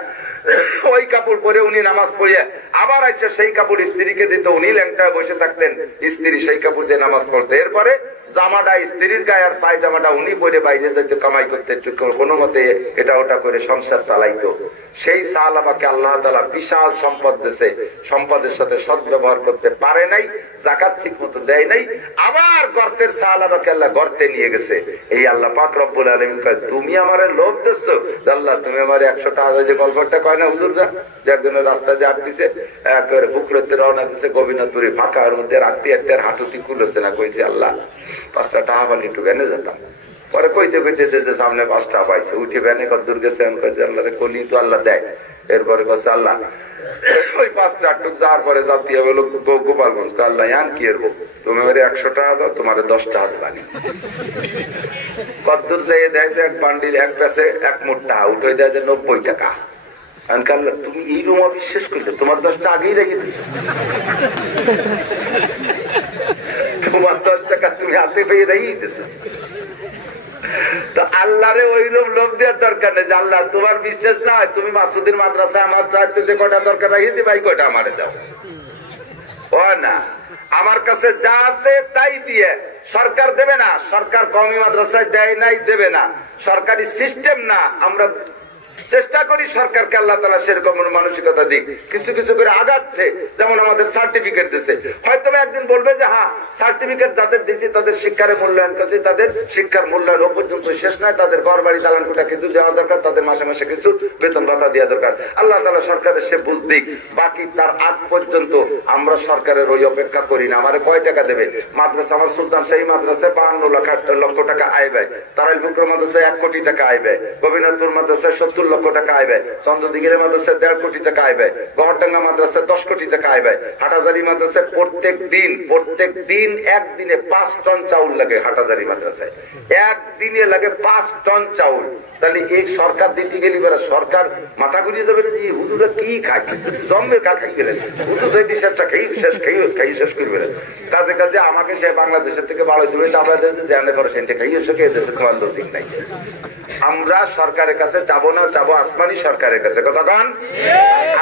ওই কাপড় পরে উনি নামাজ পড়িয়ে আবার আইসে সেই কাপড় স্ত্রীকে দিত, উনি ল্যাংটা বসে থাকতেন, স্ত্রী সেই কাপড় দিয়ে নামাজ পড়তো। এরপরে জামাটা স্ত্রীর গায়ে আর পায়জামাটা উনি পরে বাইরে যেতে কামাই করতে, কোনো মতে এটা ওটা করে সংসার চালাইতো। সেই সাহাবাকে আল্লাহ তাআলা বিশাল সম্পদ দিয়েছে, সম্পদের সাথে সদ্ব্যবহার করতে পারে নাই, যাকাত ঠিক মতো দেয় নাই, আবার গর্তের সাহাবাকে আল্লাহ গর্তে নিয়ে গেছে। এই আল্লাহ পাক রব্বুল আলামিন কয়, তুমি আমারে লোভ দিচ্ছো, আল্লাহ তুমি আমারে 100 টাকা, যে গল্পটা কয় না হুজুররা, যে একজনের রাস্তা যে আটকিছে, একেবারে পুকুরতে রওনা দিচ্ছে, গোবিনাথপুরি ফাঁকার মধ্যে রাখতে একটা হাঁটুতি কুলেছে না, কইছে আল্লাহ 5টা টাকা পানি একটু ভ্যানে যেতাম। পরে কইতে কইতে যে সামনে 5 টাকা পাইছে, উঠে ভ্যানে কদ্দুর গেছে, আল্লাহ কলি তো আল্লাহ দেয়। এরপরে কাছে আল্লাহ ওই 5টা টুক যাওয়ার পরে জাতীয় হলো গোপালগঞ্জ, আল্লাহ আন কি এরবো, তুমি আমার 100 টাকা দাও, তোমার 10 টাকা পানি। কদ্দুর চাইয়ে দেয় যে এক বান্ডিল, এক প্যাসে 1 মুঠ টাকা, উঠে দেয় যে 90 টাকা। তুমি এই রুম অবিশ্বাস করলে, তোমার 10টা আগেই রেখে দিচ্ছ, তোমার 10 টাকা তুমি হাতে পেয়ে রেখেই দিচ্ছ। তো আল্লাহরে ওই রূপ লোভ দেওয়ার দরকার নেই যে আল্লাহ তোমার বিশ্বাস না হয়, তুমি মাসুদের মাদ্রাসায় আমার চাইতে যে কটা দরকার রাখিয়ে দিবে, এই কটা আমারে দাও। ও না, আমার কাছে যা আছে তাই দিয়ে। সরকার দেবে না, সরকার কওমি মাদ্রাসায় দেয় নাই, দেবে না, সরকারি সিস্টেম না। আমরা চেষ্টা করি সরকারকে আল্লাহ তাআলা সেরকম মানসিকতা দিক, কিছু কিছু করে আগাচ্ছে। যেমন আমাদের সার্টিফিকেট দিচ্ছে, হয়তো একদিন বলবে যে হ্যাঁ সার্টিফিকেট যাদের দিচ্ছি তাদের শিক্ষার মূল্যায়ন করছি, তাদের শিক্ষার মূল্যায়ন পর্যন্ত শেষ নয়, তাদের ঘর বাড়ি দালান কোঠা কিছু দেওয়া দরকার, তাদের মাসে মাসে কিছু বেতন ভাতা দেওয়া দরকার। আল্লাহ তাআলা সরকারের সে বুঝ দিক, বাকি তার আগ পর্যন্ত আমরা সরকারের ওই অপেক্ষা করি না। আমারে কয় টাকা দেবে মাদ্রাসা, আমার সুলতান শাহী মাদ্রাসায় 52 লক্ষ টাকা আয় ব্যয়, তারাইল বুকরা মাদ্রাসায় 1 কোটি টাকা আয় ব্যয়, গোবিন্দপুর মাদ্রাসায় 70 লক্ষ টাকা আয় ব্যয়, চন্দ্রদিঘির মাদ্রাসায় 1.5 কোটি টাকা আয় ব্যয়, গহরডাঙ্গা মাদ্রাসায় 10 কোটি টাকা আয় ব্যয়, হাটাজারি মাদ্রাসায় প্রত্যেক দিন একদিনে 5 টন চাউল লাগে। হাটাজারি মাদ্রাসায় একদিনে লাগে 5 টন চাউল। তাহলে এই সরকার দিতে গেলে সরকার মাথা ঘুরিয়ে যাবে যে হুজুরা কি খায়, জন্মের কা খাই গেলেন হুজুর যদি শেষটা খাই শেষ করবে। কাজে কাজে আমাকে সে বাংলাদেশের থেকে ভালো দেবে, জানলে পরে সেটা খাইয়ে শেখে দেশে তোমার ঠিক নাই। আমরা সরকারের কাছে যাবো না, যাবো আসমানি সরকারের কাছে। কথা কন,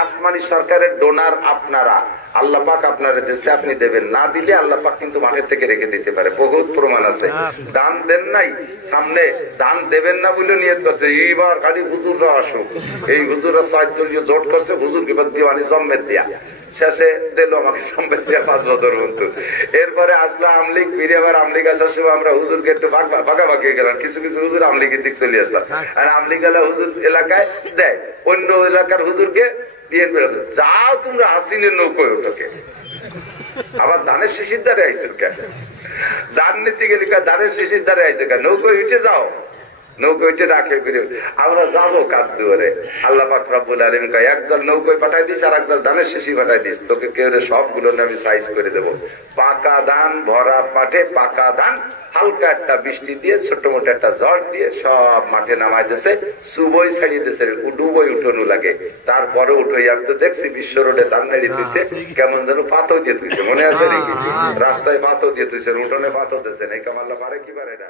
আসমানি সরকারের ডোনার আপনারা। আল্লাহ পাক আপনার দেশে আপনি দেবেন, না দিলে আল্লাহ পাক কিন্তু মাঠের থেকে রেখে দিতে পারে, বহুত প্রমাণ আছে। দান দেন নাই, সামনে দান দেবেন না বলে নিয়ত করছে, এইবার খালি হুজুররা আসুক, এই হুজুররা 6 দলীয় জোট করছে, হুজুরকে দিওয়ানি জম্মের দিয়া, শেষে দিল আমাকে সম্মেত দিয়া 5 বছর বন্ধু। এরপরে আসলো আমলিগ, ফিরে আবার আমলিগ আসার সময় আমরা হুজুরকে একটু ভাগাভাগি গেলাম, কিছু কিছু হুজুর আমলিগের দিক চলে আসলাম। আর আমলিগ এলা হুজুর এলাকায় দেয়, অন্য এলাকার হুজুরকে দিয়ে যাও তোমরা হাসিনের নৌকোয় ওঠকে। আবার ধানের শিশির দ্বারে আইসুর কেন, ধান নিতে গেলে ধানের শিশির দ্বারে আইসে কেন, নৌকোয় উঠে যাও, নৌকোইতে রাখে ফিরে আমরা যাবো কাজ দুয়ারে। আল্লাহ পাক রব্বুল আলামিন কয় একদল নৌকোয় পাঠাই দিস আর একদল ধানের শিশি পাঠাই দিস, তোকে কেউ সবগুলো আমি সাইজ করে দেবো। পাকা ধান ভরা পাঠে, পাকা ধান হালকা একটা বৃষ্টি দিয়ে ছোট মোটো একটা ঝড় দিয়ে সব মাঠে নামাই দিয়েছে, সুবই ছাড়িয়ে দিয়েছে, ডুবই উঠোনো লাগে। তারপরে উঠোই আমি তো দেখছি বিশ্ব রোডে ধান নাড়ি দিচ্ছে, কেমন যেন পাথর দিয়ে তুইছে, মনে আছে নাকি? রাস্তায় পাথর দিয়ে তুইছেন, উঠোনে পাথর দিয়েছেন, এই কামাল্লা পারে কি পারে না।